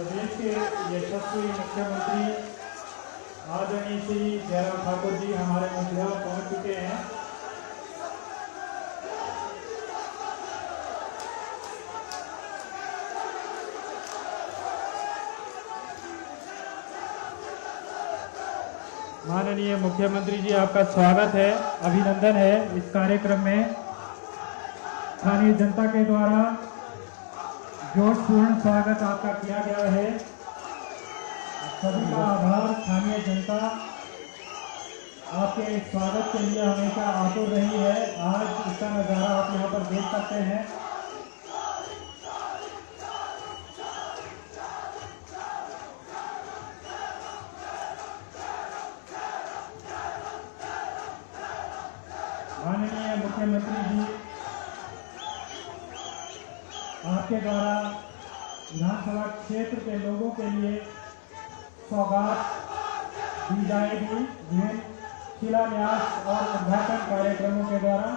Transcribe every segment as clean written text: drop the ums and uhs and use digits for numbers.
प्रदेश के यशस्वी मुख्यमंत्री आदरणीय श्री जयराम ठाकुर जी हमारे मध्य पहुंच चुके हैं। माननीय मुख्यमंत्री जी, आपका स्वागत है, अभिनंदन है। इस कार्यक्रम में स्थानीय जनता के द्वारा जोशपूर्ण स्वागत आपका किया गया है। सभी का आभार। स्थानीय जनता आपके स्वागत के लिए हमेशा आतुर रही है। आज इसका नज़ारा आप यहाँ पर देख सकते हैं। माननीय मुख्यमंत्री जी, आपके द्वारा विधानसभा क्षेत्र के लोगों के लिए सौगात दी जाएगी विभिन्न शिलान्यास और उद्घाटन कार्यक्रमों के द्वारा।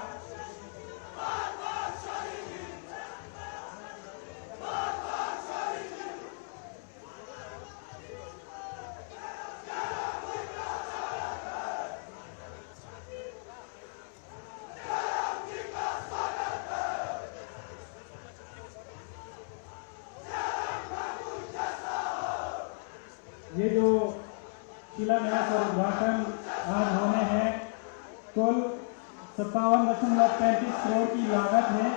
ये जो शिलान्यास और उद्घाटन आज होने हैं, कुल 57.35 करोड़ की लागत है।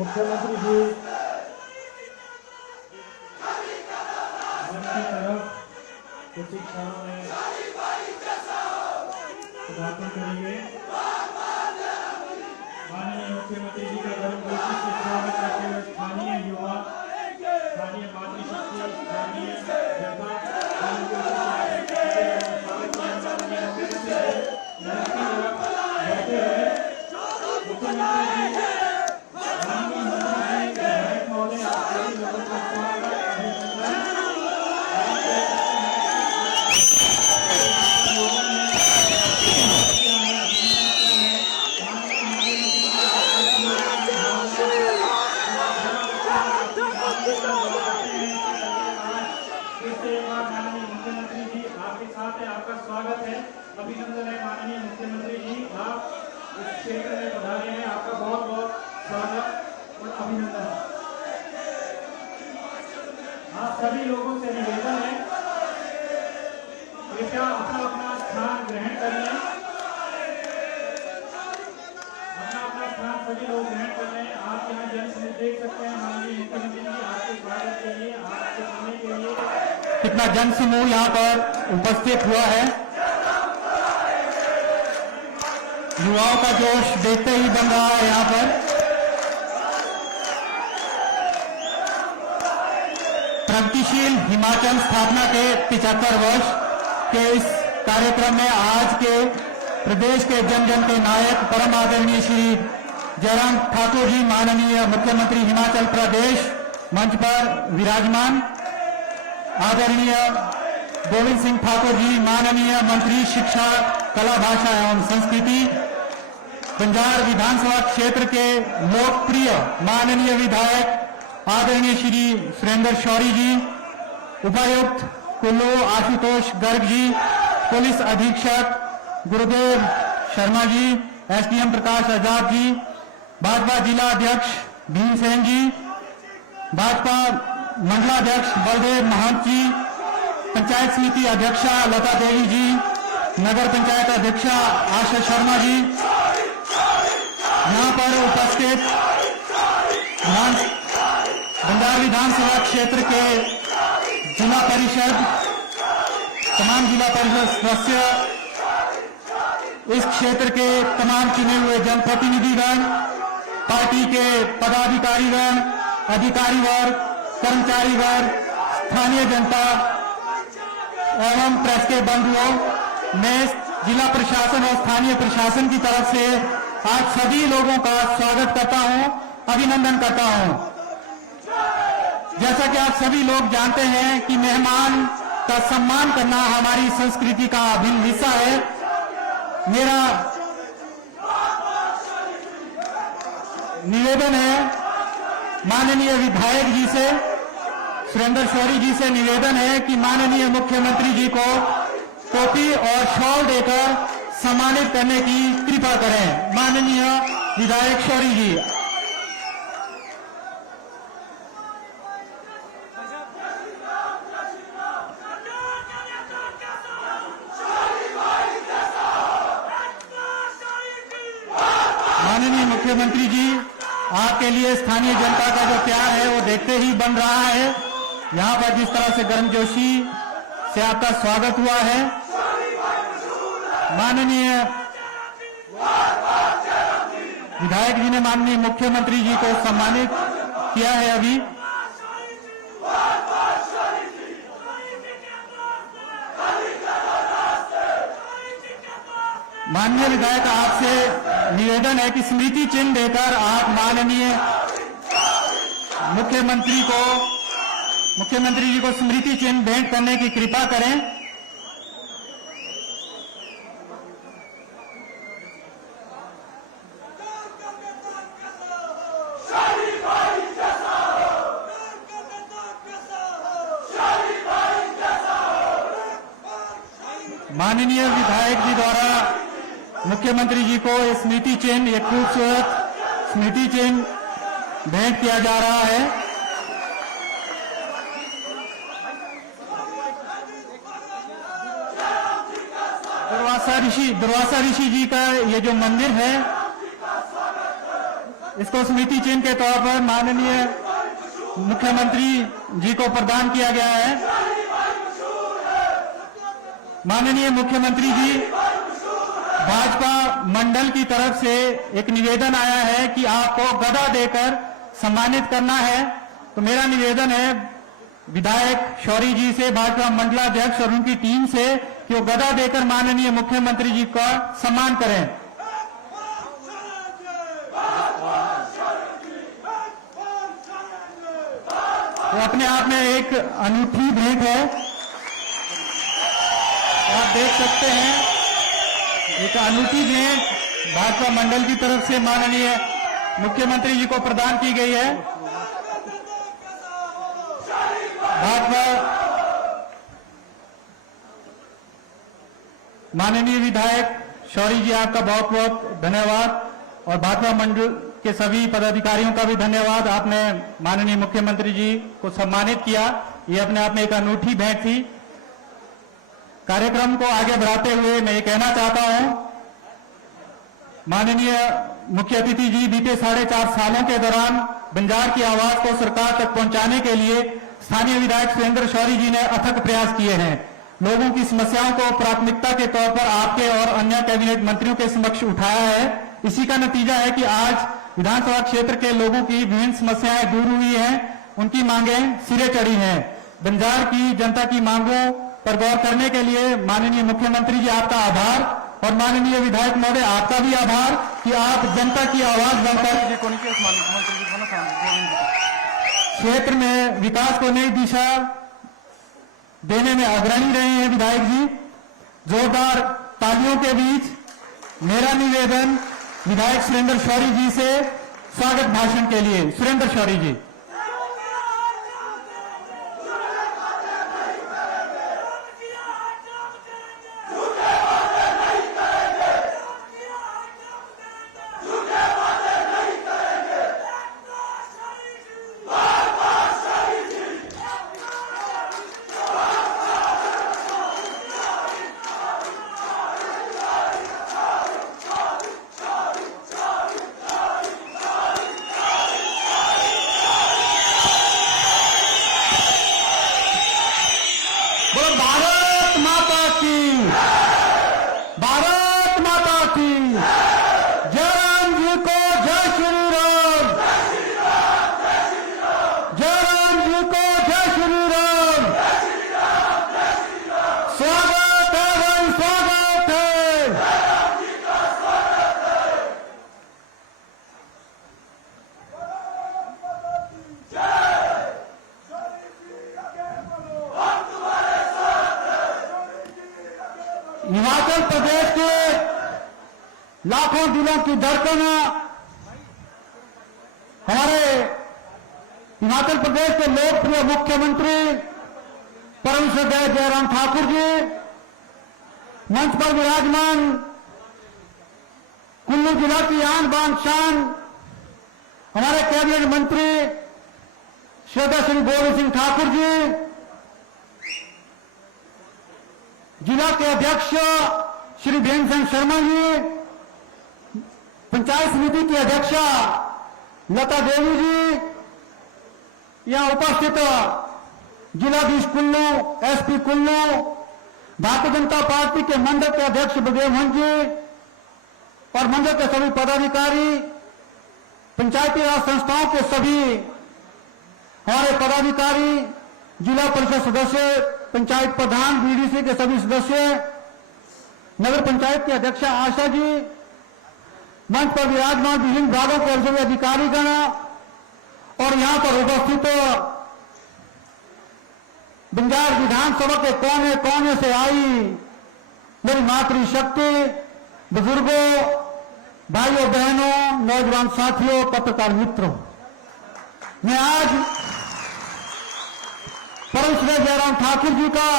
मुख्यमंत्री जी मन की तरफ कुछ क्षणों में उद्घाटन करेंगे। माननीय मुख्यमंत्री जी का गर्मजोशी से स्वागत करते हुए स्थानीय युवा, स्थानीय मातृशक्ति, स्थानीय जनता माननीय मुख्यमंत्री जी आपके साथ है, आपका स्वागत है, अभिनंदन है। माननीय मुख्यमंत्री जी इस क्षेत्र में पधारे हैं। आपका बहुत बहुत स्वागत और अभिनंदन। आप सभी लोगों से निवेदन है, कृपया अपना अपना स्थान ग्रहण कर लें। अपना अपना स्थान सभी लोग ग्रहण कर लें। आप यहाँ जनसमूह देख सकते हैं। माननीय मुख्यमंत्री जी आपके स्वागत के लिए, आपके सुनने के लिए कितना जनसमूह यहाँ पर उपस्थित हुआ है। युवाओं का जोश देखते ही बन रहा है यहाँ पर। प्रगतिशील हिमाचल स्थापना के 75 वर्ष के इस कार्यक्रम में आज के प्रदेश के जन जन के नायक परम आदरणीय श्री जयराम ठाकुर जी, माननीय मुख्यमंत्री हिमाचल प्रदेश, मंच पर विराजमान। आदरणीय गोविंद सिंह ठाकुर जी, माननीय मंत्री शिक्षा, कला, भाषा एवं संस्कृति, बंजार विधानसभा क्षेत्र के लोकप्रिय माननीय विधायक आदरणीय श्री सुरेंद्र शौरी जी, उपायुक्त कुल्लू आशुतोष गर्ग जी, पुलिस अधीक्षक गुरुदेव शर्मा जी, एसडीएम प्रकाश आजाद जी, भाजपा जिला अध्यक्ष भीमसेन जी, भाजपा मंडलाध्यक्ष बलदेव महंत जी, पंचायत समिति अध्यक्षा लता देवी जी, नगर पंचायत अध्यक्षा आशा शर्मा जी, यहाँ पर उपस्थित बंजार विधानसभा क्षेत्र के जिला परिषद, तमाम जिला परिषद सदस्य, इस क्षेत्र के तमाम चुने हुए जनप्रतिनिधिगण, पार्टी के पदाधिकारीगण, अधिकारी वर्ग, कर्मचारी वर्ग, स्थानीय जनता एवं प्रेस के बंधुओं, मैं जिला प्रशासन और स्थानीय प्रशासन की तरफ से आज सभी लोगों का स्वागत करता हूं, अभिनंदन करता हूं। जैसा कि आप सभी लोग जानते हैं कि मेहमान का सम्मान करना हमारी संस्कृति का अभिन्न हिस्सा है। मेरा निवेदन है माननीय विधायक जी से, सुरेंद्र शौरी जी से निवेदन है कि माननीय मुख्यमंत्री जी को टोपी और शॉल देकर सम्मानित करने की कृपा करें। माननीय विधायक शौरी जी। माननीय मुख्यमंत्री जी, आपके लिए स्थानीय जनता का जो प्यार है वो देखते ही बन रहा है। यहाँ पर जिस तरह से गर्मजोशी से आपका स्वागत हुआ है, माननीय विधायक जी ने माननीय मुख्यमंत्री जी को सम्मानित किया है। अभी माननीय विधायक, आपसे निवेदन है कि स्मृति चिन्ह देकर आप माननीय मुख्यमंत्री जी को स्मृति चिन्ह भेंट करने की कृपा करें। माननीय विधायक जी द्वारा मुख्यमंत्री जी को स्मृति चिन्ह, एक खूबसूरत स्मृति चिन्ह भेंट किया जा रहा है। दुर्वासा ऋषि जी का ये जो मंदिर है, इसको स्मृति चिन्ह के तौर पर माननीय मुख्यमंत्री जी को प्रदान किया गया है। माननीय मुख्यमंत्री जी, भाजपा मंडल की तरफ से एक निवेदन आया है कि आपको गदा देकर सम्मानित करना है। तो मेरा निवेदन है विधायक शौरी जी से, भाजपा मंडलाध्यक्ष और उनकी टीम से, कि वो गदा देकर माननीय मुख्यमंत्री जी का सम्मान करें। तो अपने आप में एक अनूठी भेंट है, आप देख सकते हैं। एक अनूठी भेंट भाजपा मंडल की तरफ से माननीय मुख्यमंत्री जी को प्रदान की गई है। भाजपा माननीय विधायक शौरी जी आपका बहुत बहुत धन्यवाद और भाजपा मंडल के सभी पदाधिकारियों का भी धन्यवाद। आपने माननीय मुख्यमंत्री जी को सम्मानित किया, ये अपने आप में एक अनूठी भेंट थी। कार्यक्रम को आगे बढ़ाते हुए मैं ये कहना चाहता हूं, माननीय मुख्य अतिथि जी बीते 4.5 सालों के दौरान बंजार की आवाज को सरकार तक पहुंचाने के लिए स्थानीय विधायक सुरेंद्र शौरी जी ने अथक प्रयास किए हैं। लोगों की समस्याओं को प्राथमिकता के तौर पर आपके और अन्य कैबिनेट मंत्रियों के समक्ष उठाया है। इसी का नतीजा है कि आज विधानसभा क्षेत्र के लोगों की विभिन्न समस्याएं दूर हुई हैं, उनकी मांगें सिरे चढ़ी हैं। बंजार की जनता की मांगों पर गौर करने के लिए माननीय मुख्यमंत्री जी आपका आभार और माननीय विधायक महोदय आपका भी आभार कि आप जनता की आवाज बनकर क्षेत्र में विकास को नई दिशा देने में अग्रणी रहे हैं। विधायक जी, जोरदार तालियों के बीच मेरा निवेदन विधायक सुरेंद्र शौरी जी से स्वागत भाषण के लिए। सुरेंद्र शौरी जी। भारत माता की, भारत माता की जय। राम जी को जय श्री राम, जय राम जी को जय श्री राम। स्वागत है भाई, स्वागत है। हिमाचल प्रदेश के लाखों दिलों की धड़कन हमारे हिमाचल प्रदेश के लोकप्रिय मुख्यमंत्री परम श्रद्धेय जयराम ठाकुर जी, मंच पर विराजमान कुल्लू जिला की आन बान शान हमारे कैबिनेट मंत्री श्रद्धा श्री गोविंद सिंह ठाकुर जी, जिला के अध्यक्ष श्री भीमसेन शर्मा जी, पंचायत समिति की अध्यक्षा लता देवी जी, यहां उपस्थित जिलाधीश कुल्लू, एसपी कुल्लू, भारतीय जनता पार्टी के मंडल के अध्यक्ष बलदेव हंस जी और मंडल के सभी पदाधिकारी, पंचायती राज संस्थाओं के सभी हमारे पदाधिकारी, जिला परिषद सदस्य, पंचायत प्रधान, बीडीसी के सभी सदस्य, नगर पंचायत की अध्यक्षा आशा जी, मंच पर विराजमान विभिन्न विभागों के सभी अधिकारीगण और यहां पर उपस्थित बंजार विधानसभा के कोने कोने से आई मेरी मातृशक्ति, बुजुर्गों, भाइयों बहनों, नौजवान साथियों, पत्रकार मित्रों, मैं आज परम श्रद्धेय जयराम ठाकुर जी का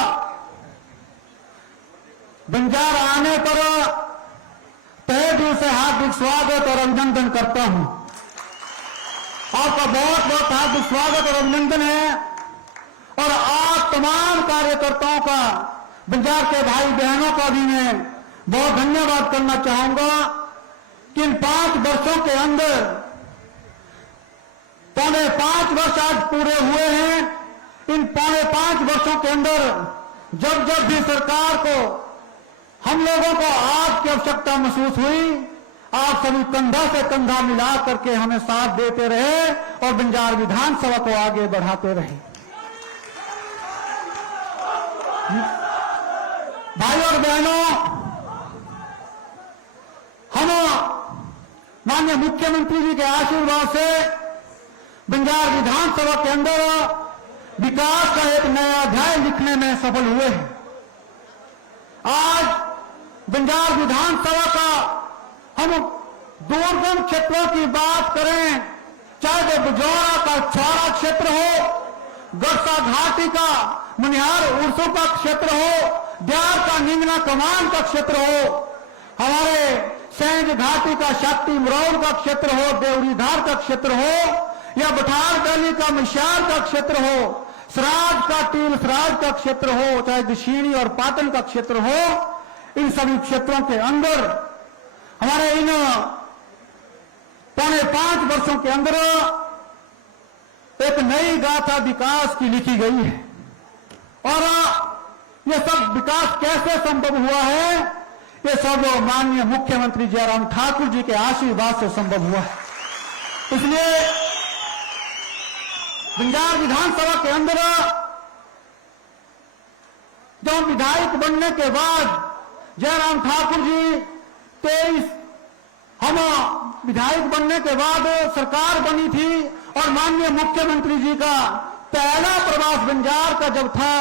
बंजार आने पर तहे दिल से हार्दिक स्वागत और अभिनंदन करता हूं। आपका बहुत बहुत हार्दिक स्वागत और अभिनंदन है और आप तमाम कार्यकर्ताओं का, बंजार के भाई बहनों का भी मैं बहुत धन्यवाद करना चाहूंगा कि इन 5 वर्षों के अंदर पौने 5 वर्ष आज पूरे हुए हैं। इन पौने 5 वर्षों के अंदर जब जब भी सरकार को, हम लोगों को आपकी आवश्यकता महसूस हुई, आप सभी कंधा से कंधा मिला करके हमें साथ देते रहे और बंजार विधानसभा को आगे बढ़ाते रहे। भाई और बहनों, हम माननीय मुख्यमंत्री जी के आशीर्वाद से बंजार विधानसभा के अंदर विकास का एक नया अध्याय लिखने में सफल हुए हैं। आज बंजार विधानसभा का हम दुर्गम क्षेत्रों की बात करें, चाहे वो बुजौरा का छौरा क्षेत्र हो, गरसा घाटी का मनिहार उर्सू का क्षेत्र हो, द्यार का निंगना कमान का क्षेत्र हो, हमारे सैंज घाटी का शक्ति मरौल का क्षेत्र हो, देवरीधार का क्षेत्र हो, या बठार गली का मिशार का क्षेत्र हो, सराज का टील सराज का क्षेत्र हो, चाहे दक्षिणी और पाटन का क्षेत्र हो, इन सभी क्षेत्रों के अंदर हमारे इन 4.5 वर्षों के अंदर एक नई गाथा विकास की लिखी गई है। और यह सब विकास कैसे संभव हुआ है? ये सब माननीय मुख्यमंत्री जयराम ठाकुर जी के आशीर्वाद से संभव हुआ है। इसलिए बंजार विधानसभा के अंदर जब विधायक बनने के बाद जयराम ठाकुर जी 23 हम विधायक बनने के बाद सरकार बनी थी और माननीय मुख्यमंत्री जी का पहला प्रवास बंजार का जब था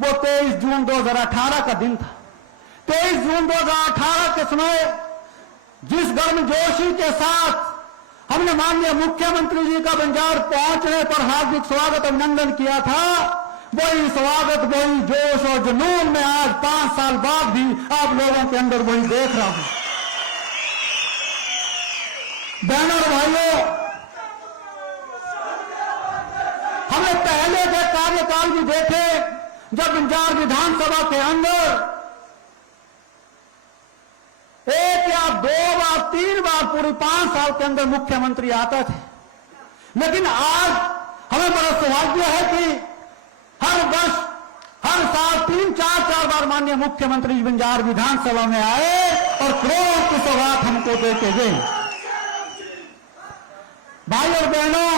वो 23 जून 2018 का दिन था। 23 जून 2018 के समय जिस गर्मजोशी के साथ हमने माननीय मुख्यमंत्री जी का बंजार पहुंचने पर हार्दिक स्वागत अभिनंदन किया था, वही स्वागत वही जोश और जुनून में आज 5 साल बाद भी आप लोगों के अंदर वही देख रहा हूं। बहनों और भाइयों, हमने पहले के कार्यकाल भी देखे जब बंजार विधानसभा के अंदर 1 या 2 बार 3 बार पूरी 5 साल के अंदर मुख्यमंत्री आते थे। लेकिन आज हमें बड़ा सौभाग्य है कि हर वर्ष हर साल 3-4 बार माननीय मुख्यमंत्री बंजार विधानसभा में आए और करोड़ों की सौगात हमको देके गए। भाई और बहनों,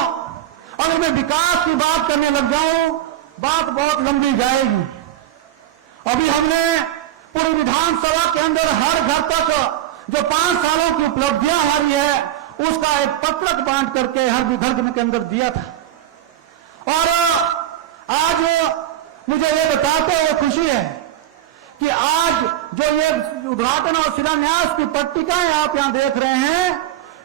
अगर मैं विकास की बात करने लग जाऊं बात बहुत लंबी जाएगी। अभी हमने पूरी विधानसभा के अंदर हर घर तक जो 5 सालों की उपलब्धियां हमारी है उसका एक पत्रक बांट करके हर घर के अंदर दिया था। और आज मुझे ये बताते हुए खुशी है कि आज जो ये उद्घाटन और शिलान्यास की पट्टिकाएं आप यहां देख रहे हैं,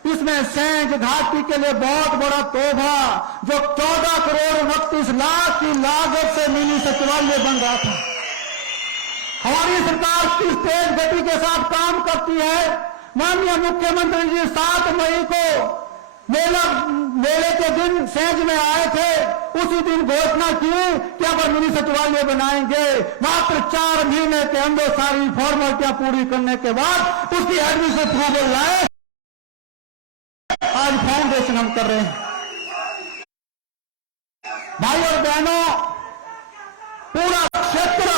इसमें सैंज घाटी के लिए बहुत बड़ा तोहफा जो 14 करोड़ 29 लाख की लागत से मिनी सचिवालय बन रहा था। हमारी सरकार किस तेज गति के साथ काम करती है। माननीय मुख्यमंत्री जी 7 मई को मेले के दिन सैंज में आए थे, उसी दिन घोषणा की कि अब मिनी सचिवालय बनाएंगे। मात्र 4 महीने के अंदर सारी फॉर्मेलिटियां पूरी करने के बाद उसकी एडमिशन अप्रूवल लाए, आज फाउंडेशन हम कर रहे हैं। भाई और बहनों, पूरा क्षेत्र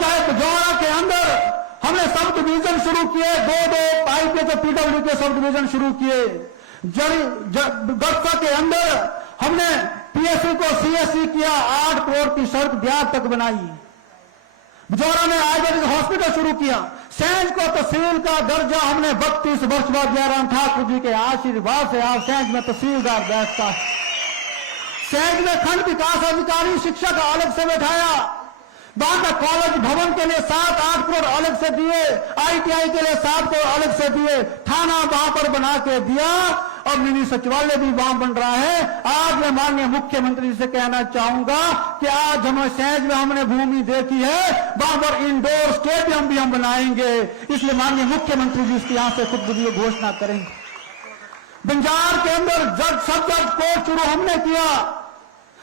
चाहे बजौरा के अंदर हमने सब डिवीजन शुरू किए, 2 पाइप के पीडब्ल्यू के सब डिवीजन शुरू किए। गस्सा के अंदर हमने पीएससी को सीएससी किया, 8 करोड़ की सड़क ब्याज तक बनाई। बजौरा में आयुर्वेदिक हॉस्पिटल शुरू किया। सैंज को तहसील का दर्जा हमने 32 वर्ष बाद जयराम ठाकुर जी के आशीर्वाद से आज सैंज में तहसीलदार बैठता है। सैंज में खंड विकास अधिकारी शिक्षक अलग से बैठाया। वहां का कॉलेज भवन के लिए 7-8 करोड़ अलग से दिए, आईटीआई के लिए 7 करोड़ अलग से दिए, थाना वहां पर बना के दिया और मिनी सचिवालय भी वहां बन रहा है। आज मैं माननीय मुख्यमंत्री से कहना चाहूंगा कि आज हमें सैंज में हमने भूमि देखी है, वहां पर इंडोर स्टेडियम भी हम बनाएंगे। इसलिए माननीय मुख्यमंत्री जी इसकी यहां से खुद घोषणा करेंगे। बंजार के अंदर सब जज कोर्ट शुरू हमने किया।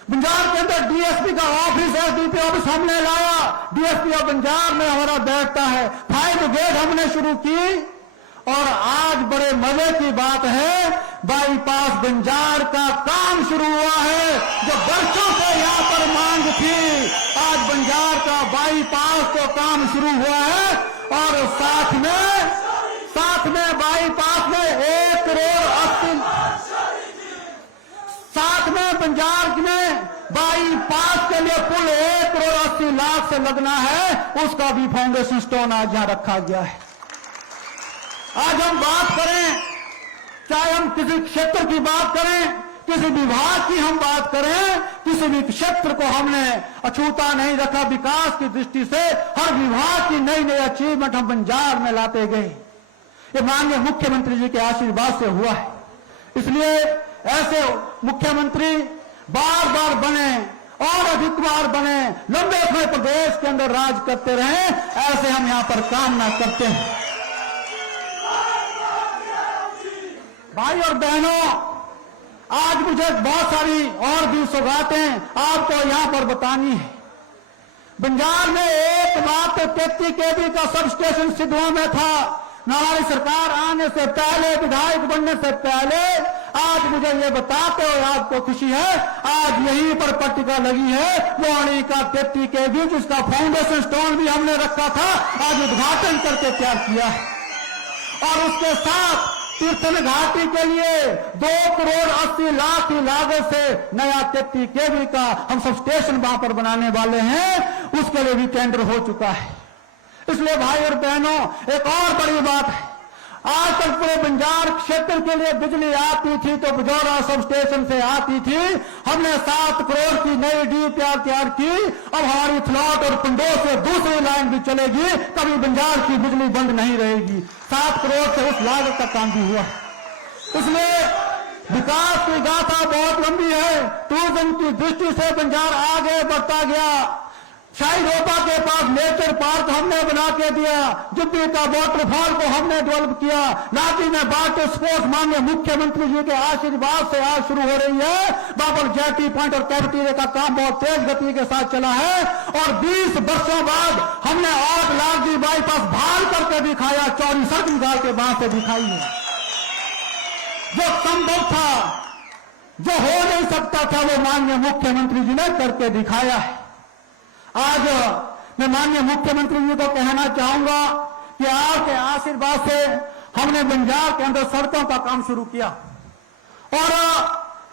बंजार के अंदर डीएसपी का ऑफिस है, डीपी ऑफिस हमने लाया। डीएसपी ऑफ बंजार में हमारा बैठता है। फायर ब्रिगेड हमने शुरू की और आज बड़े मजे की बात है, बाईपास बंजार का काम शुरू हुआ है। जो वर्षों से यहाँ पर मांग थी, आज बंजार का बाईपास का काम शुरू हुआ है। और साथ में बाईपास में 1 करोड़ 80 साथ में बंजार में बाईपास के लिए कुल 1 करोड़ 80 लाख से लगना है, उसका भी फाउंडेशन स्टोन आज यहां रखा गया है। आज हम बात करें, चाहे हम किसी क्षेत्र की बात करें, किसी विभाग की हम बात करें, किसी भी क्षेत्र को हमने अछूता नहीं रखा। विकास की दृष्टि से हर विभाग की नई नई अचीवमेंट हम बंजार में लाते गए। ये माननीय मुख्यमंत्री जी के आशीर्वाद से हुआ है। इसलिए ऐसे मुख्यमंत्री बार बार बने और अधिक बार बने, लंबे समय प्रदेश के अंदर राज करते रहे, ऐसे हम यहां पर कामना करते हैं। भाई और बहनों, आज मुझे बहुत सारी और भी सौगातें आपको यहां पर बतानी है। बंजार में एक बात 33 केवी का सब स्टेशन सिद्धवा में था। हमारी सरकार आने से पहले, विधायक बनने से पहले, आज मुझे ये बताते हुए आपको खुशी है, आज यहीं पर पट्टिका लगी है वाणी का 33 केवी, जिसका फाउंडेशन स्टोन भी हमने रखा था, आज उद्घाटन करके तैयार किया है। और उसके साथ तीर्थन घाटी के लिए 2 करोड़ 80 लाख की लागत से नया 33 केवी का हम सब स्टेशन वहां पर बनाने वाले हैं, उसके लिए भी टेंडर हो चुका है। इसलिए भाई और बहनों, एक और बड़ी बात है, आज तक पूरे बंजार क्षेत्र के लिए बिजली आती थी तो बिजौरा सब स्टेशन से आती थी। हमने 7 करोड़ की नई डीपीआर तैयार की। अब हमारी थलौट और पिंडों से दूसरी लाइन भी चलेगी, कभी बंजार की बिजली बंद नहीं रहेगी। 7 करोड़ से उस लागत का काम भी हुआ। इसलिए विकास की गाथा बहुत लंबी है। टूरिज्म की दृष्टि से बंजार आगे बढ़ता गया। शाही रोपा के पास नेचर पार्क हमने बना के दिया। जुब्बी का वाटरफॉल को हमने डेवलप किया। नाटी में वाटर स्पोर्ट्स माननीय मुख्यमंत्री जी के आशीर्वाद से आज शुरू हो रही है। बाबर जेटी पॉइंट और कैफेटेरिया का काम बहुत तेज गति के साथ चला है। और 20 वर्षों बाद हमने 8 लाख की बाईपास भाल करके दिखाया, चौड़ी सड़क निकाल के वहां से दिखाई है। जो संभव था, जो हो नहीं सकता था, वो माननीय मुख्यमंत्री जी ने करके दिखाया है। आज मैं माननीय मुख्यमंत्री जी को कहना चाहूंगा कि आपके आशीर्वाद से हमने बंजार के अंदर सड़कों का काम शुरू किया और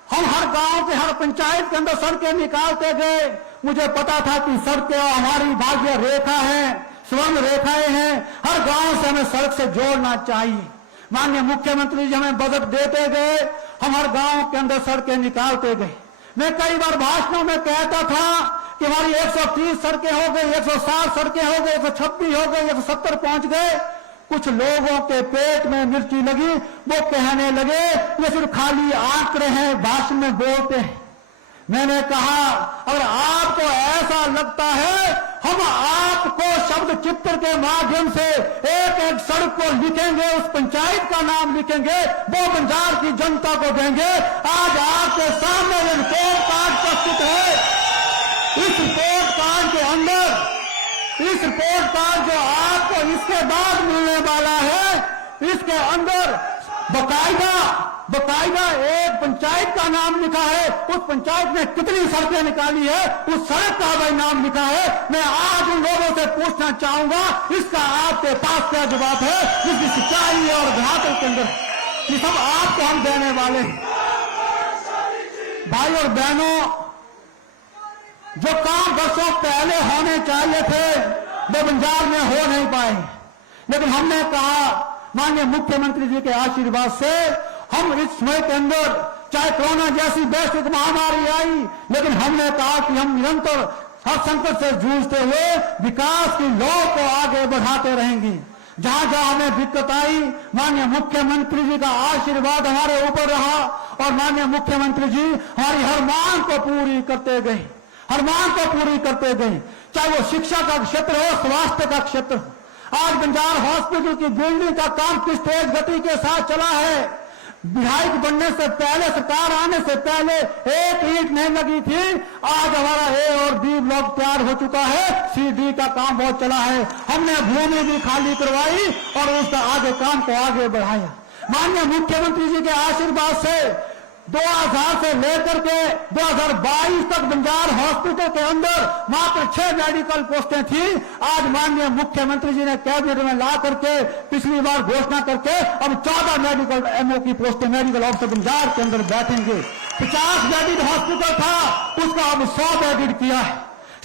हम हर गांव के, हर पंचायत के अंदर सड़कें निकालते गए। मुझे पता था कि सड़कें हमारी भाग्य रेखा है, स्वर्ण रेखाएं हैं, हर गांव से हमें सड़क से जोड़ना चाहिए। माननीय मुख्यमंत्री जी हमें बजट देते गए, हम हर गांव के अंदर सड़कें निकालते गए। मैं कई बार भाषणों में कहता था कि हमारी 130 सड़कें हो गई, 160 सड़कें हो गई, 126 हो गई, 170 पहुंच गए। कुछ लोगों के पेट में मिर्ची लगी, वो कहने लगे ये सिर्फ खाली आंकड़े हैं, भाषण में बोलते हैं। मैंने कहा अगर आपको ऐसा लगता है, हम आपको शब्द चित्र के माध्यम से एक एक सड़क को लिखेंगे, उस पंचायत का नाम लिखेंगे, वो बंजार की जनता को देंगे। आज आपके सामने रिपोर्ट कार्ड प्रस्तुत है। इस रिपोर्ट कार्ड के अंदर, इस रिपोर्ट कार्ड जो आपको इसके बाद मिलने वाला है, इसके अंदर बकायदा एक पंचायत का नाम लिखा है, उस पंचायत ने कितनी सड़कें निकाली है, उस सड़क का भाई नाम लिखा है। मैं आज उन लोगों से पूछना चाहूंगा, इसका आपके पास क्या जवाब है, जिसकी सिंचाई और घाटों के अंदर ये सब आपको हम देने वाले हैं। भाई और बहनों, जो काम वर्षों पहले होने चाहिए थे वो बंजार में हो नहीं पाए, लेकिन हमने कहा माननीय मुख्यमंत्री जी के आशीर्वाद से हम इस समय के अंदर, चाहे कोरोना जैसी वैश्विक महामारी आई, लेकिन हमने कहा कि हम निरंतर हर संकट से जूझते हुए विकास की लौ को आगे बढ़ाते रहेंगे। जहां जहां हमें दिक्कत आई, माननीय मुख्यमंत्री जी का आशीर्वाद हमारे ऊपर रहा और माननीय मुख्यमंत्री जी हमारी हर मांग को पूरी करते गए, हर मांग को पूरी करते गए। चाहे वो शिक्षा का क्षेत्र हो, स्वास्थ्य का क्षेत्र हो। आज बंजार हॉस्पिटल की बिल्डिंग का काम किस तेज गति के साथ चला है। विधायक बनने से पहले, सरकार आने से पहले एक ईंट नहीं लगी थी। आज हमारा ए और बी ब्लॉक तैयार हो चुका है, सी डी का काम बहुत चला है। हमने भूमि भी खाली करवाई और उसका आगे काम को आगे बढ़ाया। माननीय मुख्यमंत्री जी के आशीर्वाद से 2000 से लेकर के 2022 तक बंजार हॉस्पिटल के अंदर मात्र 6 मेडिकल पोस्टें थी। आज माननीय मुख्यमंत्री जी ने कैबिनेट में ला करके पिछली बार घोषणा करके अब 14 मेडिकल एमओ की पोस्टें मेडिकल ऑफिसर बंजार के अंदर बैठेंगे। 50 बेडेड हॉस्पिटल था, उसका अब 100 बेडेड किया है।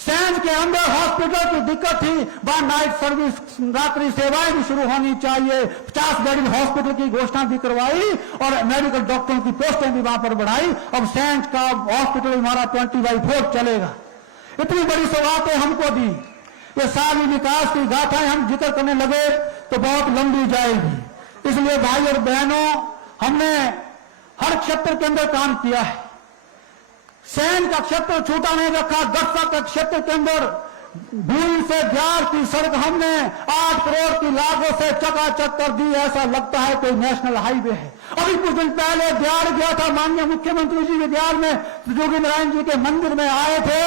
सैंज के अंदर हॉस्पिटल की दिक्कत थी, वहां नाइट सर्विस, रात्रि सेवाएं भी शुरू होनी चाहिए। 50 बेडेड हॉस्पिटल की घोषणा भी करवाई और मेडिकल डॉक्टरों की पोस्टें भी वहां पर बढ़ाई। अब सैंज का हॉस्पिटल हमारा 20/4 चलेगा। इतनी बड़ी सौगातें हमको दी। ये सारी विकास की गाथाएं हम जिक्र करने लगे तो बहुत लंबी जाएगी। इसलिए भाई और बहनों, हमने हर क्षेत्र के अंदर काम किया है। सैन का क्षेत्र छूटा नहीं रखा। गस्सा के क्षेत्र के अंदर भूल से ग्यार की सड़क हमने 8 करोड़ की लागत से चकाचक कर दी। ऐसा लगता है कोई नेशनल हाईवे है। अभी कुछ दिन पहले बिहार गया था, माननीय मुख्यमंत्री जी बिहार में जोगी नारायण जी के मंदिर में आए थे।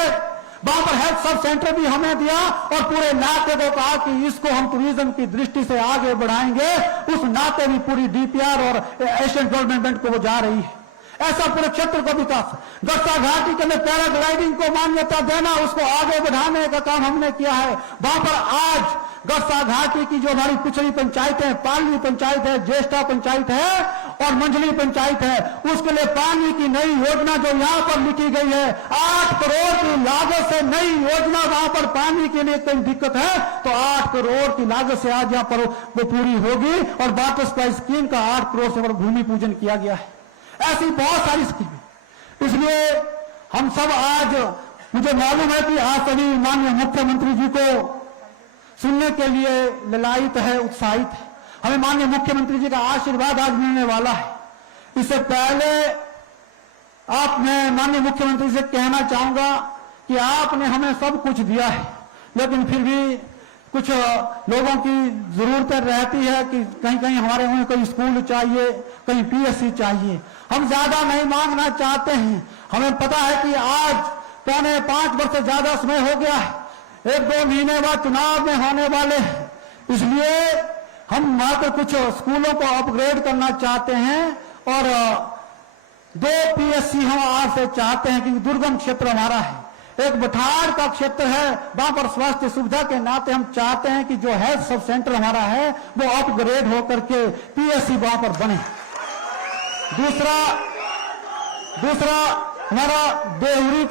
वहां पर हेल्थ सब सेंटर भी हमें दिया और पूरे नाते को कहा कि इसको हम टूरिज्म की दृष्टि से आगे बढ़ाएंगे। उस नाते भी पूरी डीपीआर और एशियन गवर्नमेंट को वो जा रही है। ऐसा पूरे क्षेत्र का विकास, गस्सा घाटी के अंदर पैराग्लाइडिंग को मान्यता देना, उसको आगे बढ़ाने का काम हमने किया है। वहां पर आज गस्सा घाटी की जो हमारी पिछड़ी पंचायतें, पालवी पंचायत है, ज्येष्ठा पंचायत है और मंझली पंचायत है, उसके लिए पानी की नई योजना जो यहाँ पर लिखी गई है, 8 करोड़ की लागत से नई योजना। वहां पर पानी के लिए कहीं दिक्कत है तो 8 करोड़ की लागत से आज यहाँ पर वो पूरी होगी और वाटर सप्लाई स्कीम का 8 करोड़ से भूमि पूजन किया गया है। ऐसी बहुत सारी स्कीमें। इसलिए हम सब आज, मुझे मालूम है कि आज सभी माननीय मुख्यमंत्री जी को सुनने के लिए ललायित है, उत्साहित है। हमें माननीय मुख्यमंत्री जी का आशीर्वाद आज मिलने वाला है। इससे पहले मैं माननीय मुख्यमंत्री से कहना चाहूंगा कि आपने हमें सब कुछ दिया है, लेकिन फिर भी कुछ लोगों की जरूरतें रहती है कि कहीं कहीं हमारे वहां कोई स्कूल चाहिए, कहीं पीएससी चाहिए। हम ज्यादा नहीं मांगना चाहते हैं। हमें पता है कि आज 4.5 वर्ष से ज्यादा समय हो गया है, 1-2 महीने बाद चुनाव में होने वाले हैं। इसलिए हम मात्र कुछ स्कूलों को अपग्रेड करना चाहते हैं और 2 पीएससी हम आज से चाहते हैं, क्योंकि दुर्गम क्षेत्र हमारा है। एक बठाड़ का क्षेत्र है, वहां पर स्वास्थ्य सुविधा के नाते हम चाहते हैं कि जो हेल्थ सब सेंटर हमारा है वो अपग्रेड होकर के पीएससी वहां पर बने। दूसरा हमारा देवरी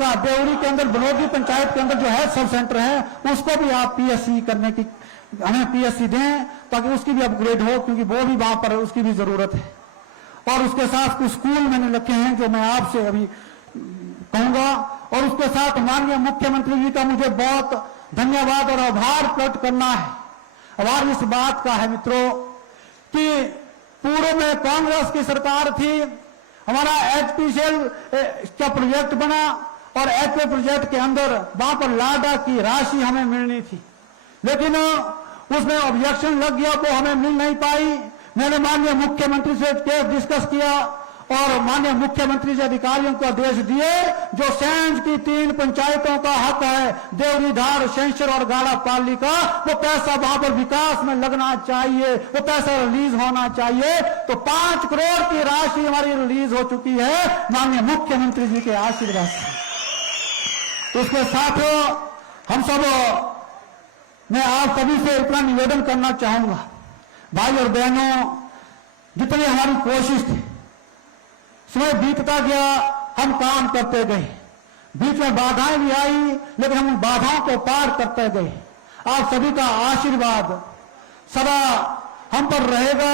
के अंदर बनोटी पंचायत के अंदर जो हेल्थ सब सेंटर है उसको भी आप पीएससी करने की, हमें पीएससी दें ताकि उसकी भी अपग्रेड हो, क्योंकि वो भी वहां पर उसकी भी जरूरत है। और उसके साथ कुछ स्कूल मैंने रखे हैं जो मैं आपसे अभी कहूंगा। और उसके साथ माननीय मुख्यमंत्री जी का मुझे बहुत धन्यवाद और आभार प्रकट करना है। आभार इस बात का है मित्रों कि पूर्व में कांग्रेस की सरकार थी, हमारा एचपीसीएल का प्रोजेक्ट बना और एचपी प्रोजेक्ट के अंदर वहां पर लाडा की राशि हमें मिलनी थी, लेकिन उसमें ऑब्जेक्शन लग गया, वो हमें मिल नहीं पाई। मैंने माननीय मुख्यमंत्री से केस डिस्कस किया और माननीय मुख्यमंत्री जी अधिकारियों को आदेश दिए, जो सेंज की 3 पंचायतों का हक है, देवरी, धार, शैंशर और गाड़ा पाली का, वो पैसा वहां पर विकास में लगना चाहिए, वो पैसा रिलीज होना चाहिए। तो 5 करोड़ की राशि हमारी रिलीज हो चुकी है माननीय मुख्यमंत्री जी के आशीर्वाद से। उसके साथ हम सब, मैं आप सभी से इतना निवेदन करना चाहूंगा, भाई और बहनों, जितनी हमारी कोशिश थी, समय बीतता गया, हम काम करते गए, बीच में बाधाएं भी आई, लेकिन हम उन बाधाओं को पार करते गए। आप सभी का आशीर्वाद सदा हम पर रहेगा।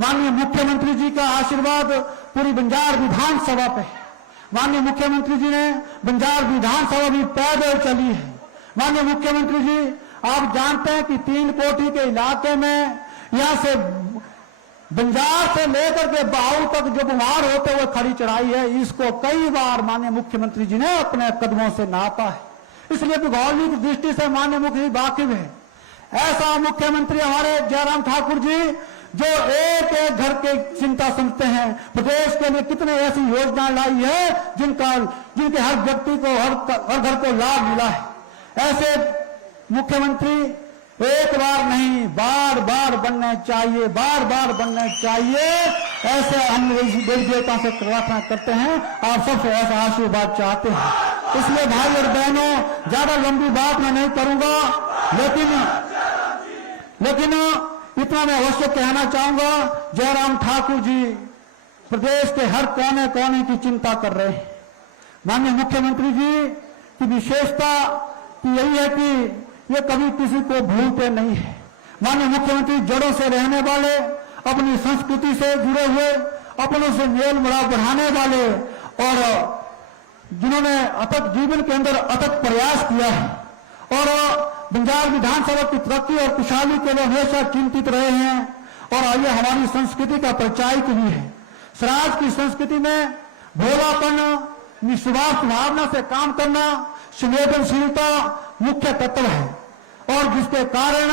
माननीय मुख्यमंत्री जी का आशीर्वाद पूरी बंजार विधानसभा पे है। माननीय मुख्यमंत्री जी ने बंजार विधानसभा भी पैदल चली है। माननीय मुख्यमंत्री जी, आप जानते हैं कि 3 कोटी के इलाके में यहां से बंजार से लेकर के बाहु तक जो बीमार होते हुए खड़ी चढ़ाई है, इसको कई बार माननीय मुख्यमंत्री जी ने अपने कदमों से नापा है। इसलिए भौगोलिक दृष्टि से माननीय मुख्यमंत्री वाकिफ है। ऐसा मुख्यमंत्री हमारे जयराम ठाकुर जी, जो एक एक घर के चिंता समझते हैं, प्रदेश के लिए कितने ऐसी योजना लाई है जिनके हर व्यक्ति को, हर घर को लाभ मिला है। ऐसे मुख्यमंत्री एक बार नहीं, बार बार बनने चाहिए, बार बार बनने चाहिए। ऐसे हम देवी देवता से प्रार्थना करते हैं, आप सबसे ऐसा आशीर्वाद चाहते हैं। इसलिए भाई और बहनों, ज्यादा लंबी बात मैं नहीं करूंगा, लेकिन इतना मैं अवश्य कहना चाहूंगा, जयराम ठाकुर जी प्रदेश के हर कोने कोने की चिंता कर रहे हैं। माननीय मुख्यमंत्री जी की विशेषता यही है कि ये कभी किसी को भूलते नहीं है। माननीय मुख्यमंत्री जड़ों से रहने वाले, अपनी संस्कृति से जुड़े हुए, अपनों से मेल मिलाप बढ़ाने वाले और जिन्होंने अथक जीवन के अंदर अथक प्रयास किया है और बंजार विधानसभा की तरक्की और खुशहाली के लिए हमेशा चिंतित रहे हैं। और आइए हमारी संस्कृति का परिचायक भी है। स्वराज की संस्कृति में भोलापन, निस्वार्थ भावना से काम करना, संवेदनशीलता, मुख्य तत्व है और जिसके कारण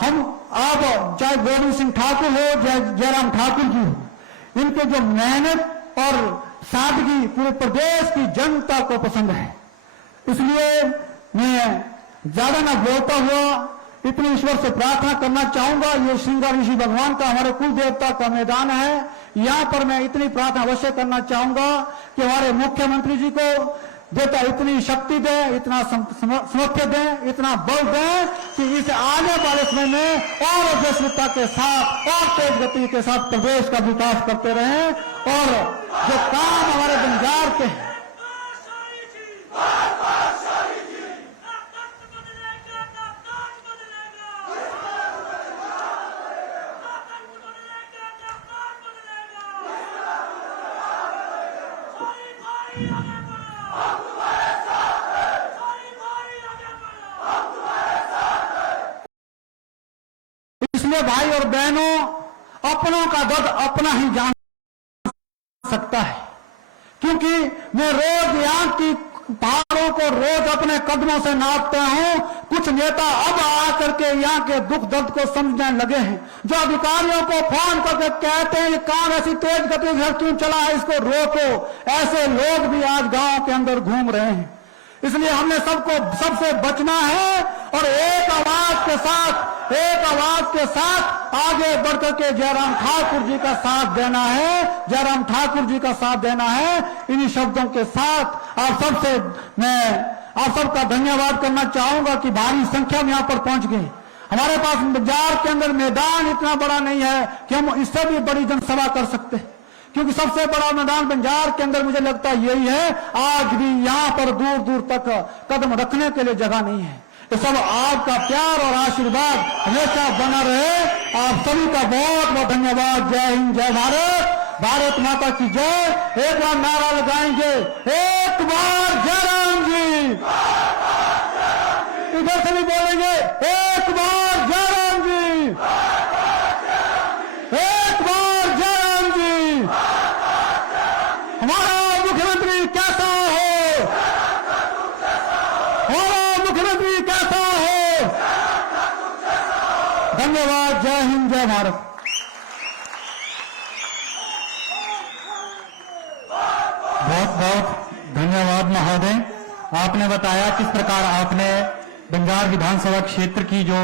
हम अब चाहे गोविंद सिंह ठाकुर हो चाहे जयराम ठाकुर जी हो, इनके जो मेहनत और सादगी पूरे प्रदेश की जनता को पसंद है। इसलिए मैं ज्यादा ना बोलता हुआ इतनी ईश्वर से प्रार्थना करना चाहूंगा। ये श्रृंगार ऋषि भगवान का हमारे कुल देवता का मैदान है। यहां पर मैं इतनी प्रार्थना अवश्य करना चाहूंगा कि हमारे मुख्यमंत्री जी को देवता इतनी शक्ति दे, इतना सामर्थ्य दे, इतना बल दे कि इस आने वाले समय में और ओजस्विता के साथ और तेज गति के साथ प्रदेश का विकास करते रहें और जो काम हमारे बंजार के हैं इसलिए भाई और बहनों, अपनों का दर्द अपना ही जान सकता है, क्योंकि मैं रोज यहाँ की पहाड़ों को रोज अपने कदमों से नापता हूँ। कुछ नेता अब आकर के यहाँ के दुख दर्द को समझने लगे हैं, जो अधिकारियों को फोन करके कहते हैं ये काम ऐसी तेज गति से क्यों चला है, इसको रोको। ऐसे लोग भी आज गांव के अंदर घूम रहे हैं। इसलिए हमने सबसे बचना है और एक आवाज के साथ आगे बढ़कर के जयराम ठाकुर जी का साथ देना है, जयराम ठाकुर जी का साथ देना है। इन्हीं शब्दों के साथ आप सबका धन्यवाद करना चाहूंगा कि भारी संख्या में यहाँ पर पहुंच गए। हमारे पास बाजार के अंदर मैदान इतना बड़ा नहीं है कि हम इससे भी बड़ी जनसभा कर सकते हैं, क्योंकि सबसे बड़ा मैदान बंजार के अंदर मुझे लगता है यही है। आज भी यहाँ पर दूर दूर तक कदम रखने के लिए जगह नहीं है। ये सब आपका प्यार और आशीर्वाद हमेशा बना रहे। आप सभी का बहुत बहुत धन्यवाद। जय हिंद, जय भारत, भारत माता की जय। एक बार नारा लगाएंगे, एक बार जयराम जी, इधर से भी बोलेंगे, एक बार जयराम जी, एक बार जयराम जी। हमारा मुख्यमंत्री कैसा हो, हमारा मुख्यमंत्री कैसा हो। धन्यवाद। जय हिंद, जय भारत। बहुत बहुत धन्यवाद महोदय। आपने बताया किस प्रकार आपने बंजार विधानसभा क्षेत्र की जो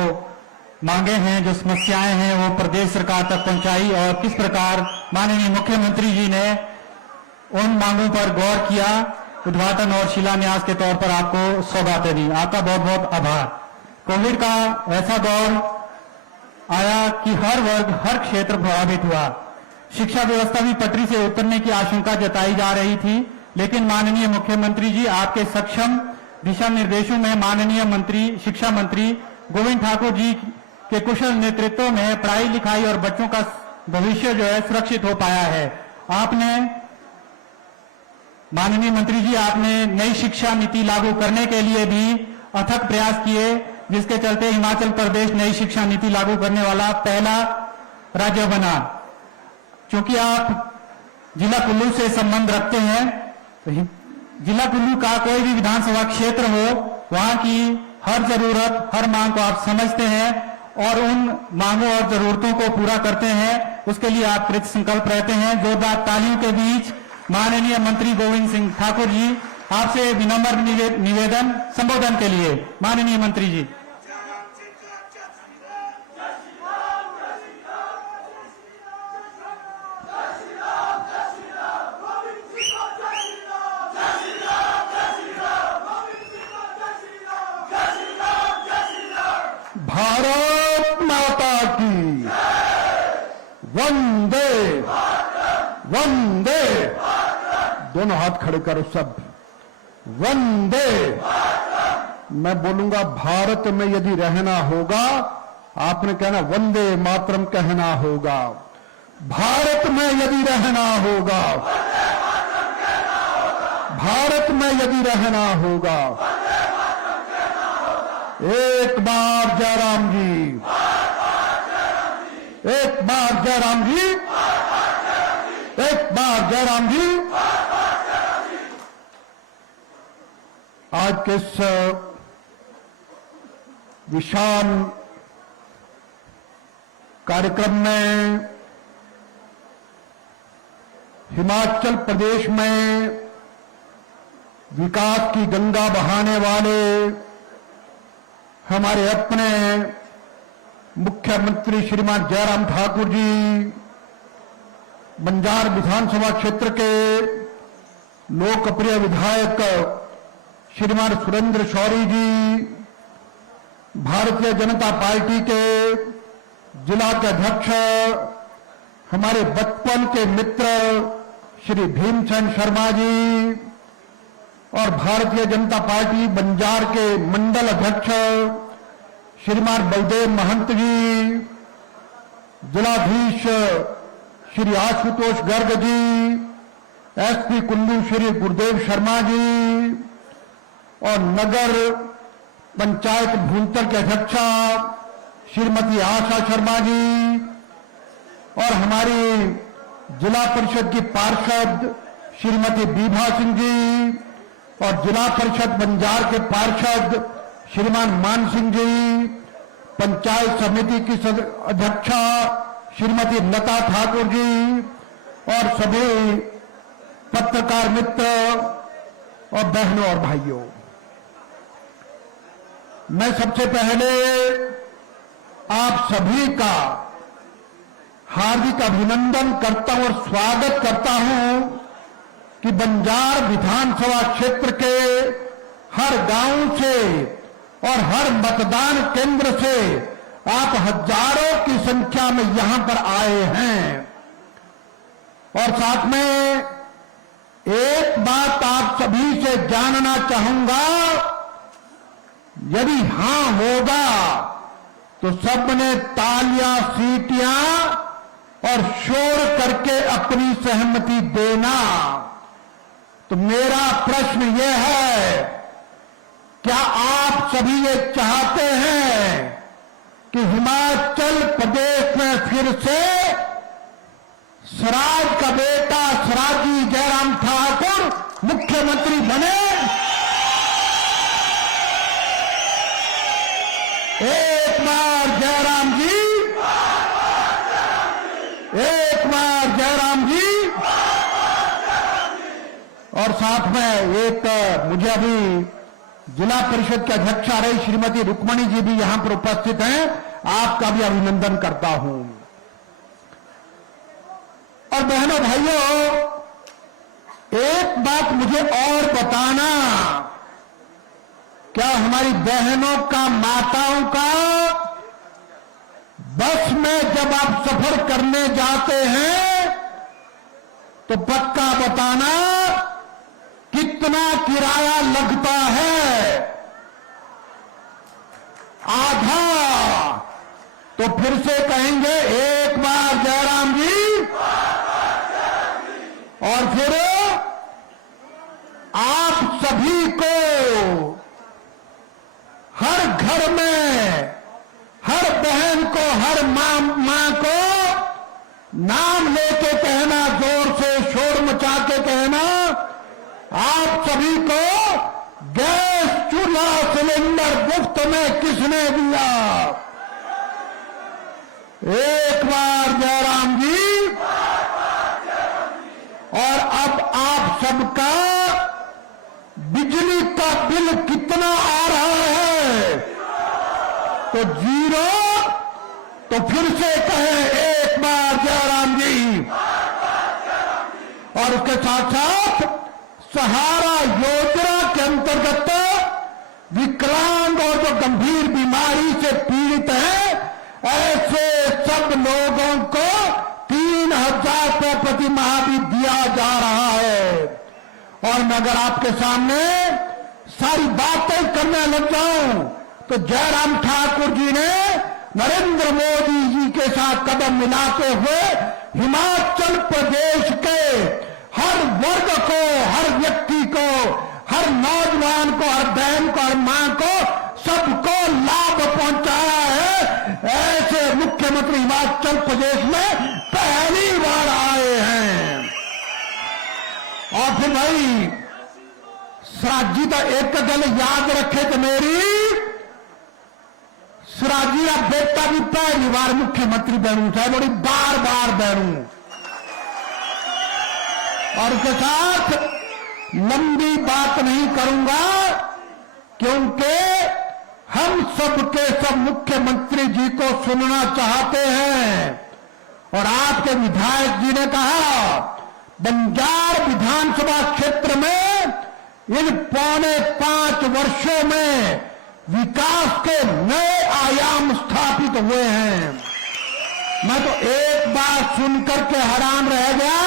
मांगे हैं, जो समस्याएं हैं, वो प्रदेश सरकार तक पहुंचाई और किस प्रकार माननीय मुख्यमंत्री जी ने उन मांगों पर गौर किया, उद्घाटन और शिलान्यास के तौर पर आपको सौगातें दी। आपका बहुत बहुत आभार। कोविड का ऐसा दौर आया कि हर वर्ग, हर क्षेत्र प्रभावित हुआ। शिक्षा व्यवस्था भी पटरी से उतरने की आशंका जताई जा रही थी, लेकिन माननीय मुख्यमंत्री जी आपके सक्षम दिशा निर्देशों में माननीय मंत्री, शिक्षा मंत्री गोविंद ठाकुर जी के कुशल नेतृत्व में पढ़ाई लिखाई और बच्चों का भविष्य जो है सुरक्षित हो पाया है। आपने माननीय मंत्री जी, आपने नई शिक्षा नीति लागू करने के लिए भी अथक प्रयास किए, जिसके चलते हिमाचल प्रदेश नई शिक्षा नीति लागू करने वाला पहला राज्य बना। क्योंकि आप जिला कुल्लू से संबंध रखते हैं, तो जिला कुल्लू का कोई भी विधानसभा क्षेत्र हो, वहां की हर जरूरत, हर मांग को आप समझते हैं और उन मांगों और जरूरतों को पूरा करते हैं। उसके लिए आप कृत संकल्प रहते हैं। जोरदार तालियों के बीच माननीय मंत्री गोविंद सिंह ठाकुर जी, आपसे विनम्र निवेदन संबोधन के लिए। माननीय मंत्री जी। भारत माता की वंदे वंदे। दोनों हाथ खड़े करो सब। वंदे। मैं बोलूंगा भारत में यदि रहना होगा, आपने कहना वंदे मातरम कहना होगा। भारत में यदि रहना होगा, भारत में यदि रहना होगा, एक बार जयराम जी, एक बार जयराम जी, एक बार जयराम जी। आज के इस विशाल कार्यक्रम में हिमाचल प्रदेश में विकास की गंगा बहाने वाले हमारे अपने मुख्यमंत्री श्रीमान जयराम ठाकुर जी, बंजार विधानसभा क्षेत्र के लोकप्रिय विधायक श्रीमान सुरेंद्र शौरी जी, भारतीय जनता पार्टी के जिला के अध्यक्ष हमारे बचपन के मित्र श्री भीमसेन शर्मा जी और भारतीय जनता पार्टी बंजार के मंडल अध्यक्ष श्रीमान बलदेव महंत जी, जिलाधीश श्री आशुतोष गर्ग जी, एसपी कुल्लू श्री गुरुदेव शर्मा जी और नगर पंचायत भूंतर के अध्यक्षा श्रीमती आशा शर्मा जी और हमारी जिला परिषद की पार्षद श्रीमती बीभा सिंह जी और जिला परिषद बंजार के पार्षद श्रीमान मान सिंह जी, पंचायत समिति की अध्यक्षा श्रीमती लता ठाकुर जी और सभी पत्रकार मित्र और बहनों और भाइयों, मैं सबसे पहले आप सभी का हार्दिक अभिनंदन करता हूं और स्वागत करता हूं कि बंजार विधानसभा क्षेत्र के हर गांव से और हर मतदान केंद्र से आप हजारों की संख्या में यहां पर आए हैं। और साथ में एक बात आप सभी से जानना चाहूंगा, यदि हां होगा तो सबने तालियां, सीटियां और शोर करके अपनी सहमति देना। तो मेरा प्रश्न यह है, क्या आप सभी ये चाहते हैं कि हिमाचल प्रदेश में फिर से स्वराज का बेटा स्वराजी जयराम ठाकुर मुख्यमंत्री बने? एक बार जयराम जी, एक बार जयराम जी। और साथ में एक मुझे अभी जिला परिषद के अध्यक्षा रही श्रीमती रुक्मणी जी भी यहां पर उपस्थित हैं, आपका भी अभिनंदन करता हूं। और बहनों भाइयों, एक बात मुझे और बताना, क्या हमारी बहनों का, माताओं का बस में जब आप सफर करने जाते हैं तो पक्का बताना कितना किराया लगता है? आधा। तो फिर से कहेंगे एक बार जयराम जी, और फिर आप सभी को हर घर में, हर बहन को, हर मां को नाम लेके कहना, जोर से शोर मचा के कहना, आप सभी को गैस चूल्हा सिलेंडर मुफ्त में किसने दिया? एक बार जयराम जी। और अब आप सबका बिजली का बिल कितना आ रहा है? तो 0। तो फिर से कहें एक बार जयराम जी। और उसके साथ साथ सहारा योजना के अंतर्गत विकलांग और जो गंभीर बीमारी से पीड़ित हैं, ऐसे सब लोगों को 3,000 रुपये प्रति माह भी दिया जा रहा है। और मैं अगर आपके सामने सारी बातें करने लग जाऊं तो जयराम ठाकुर जी ने नरेंद्र मोदी जी के साथ कदम मिलाते हुए हिमाचल प्रदेश के हर वर्ग को, हर व्यक्ति को, हर नौजवान को, हर बहन को, हर मां को, सबको लाभ पहुंचाया है। ऐसे मुख्यमंत्री हिमाचल प्रदेश में पहली बार आए हैं। और फिर भाई सराजी तो एक गल याद रखे तो मेरी, सिराजी का बेटा भी पहली बार मुख्यमंत्री बनू चाहे बड़ी बार बार बनू। और उसके साथ लंबी बात नहीं करूंगा क्योंकि हम सबके सब मुख्यमंत्री जी को सुनना चाहते हैं। और आपके विधायक जी ने कहा बंजार विधानसभा क्षेत्र में इन 5.25 वर्षों में विकास के नए आयाम स्थापित हुए हैं। मैं तो एक बात सुनकर के हैरान रह गया।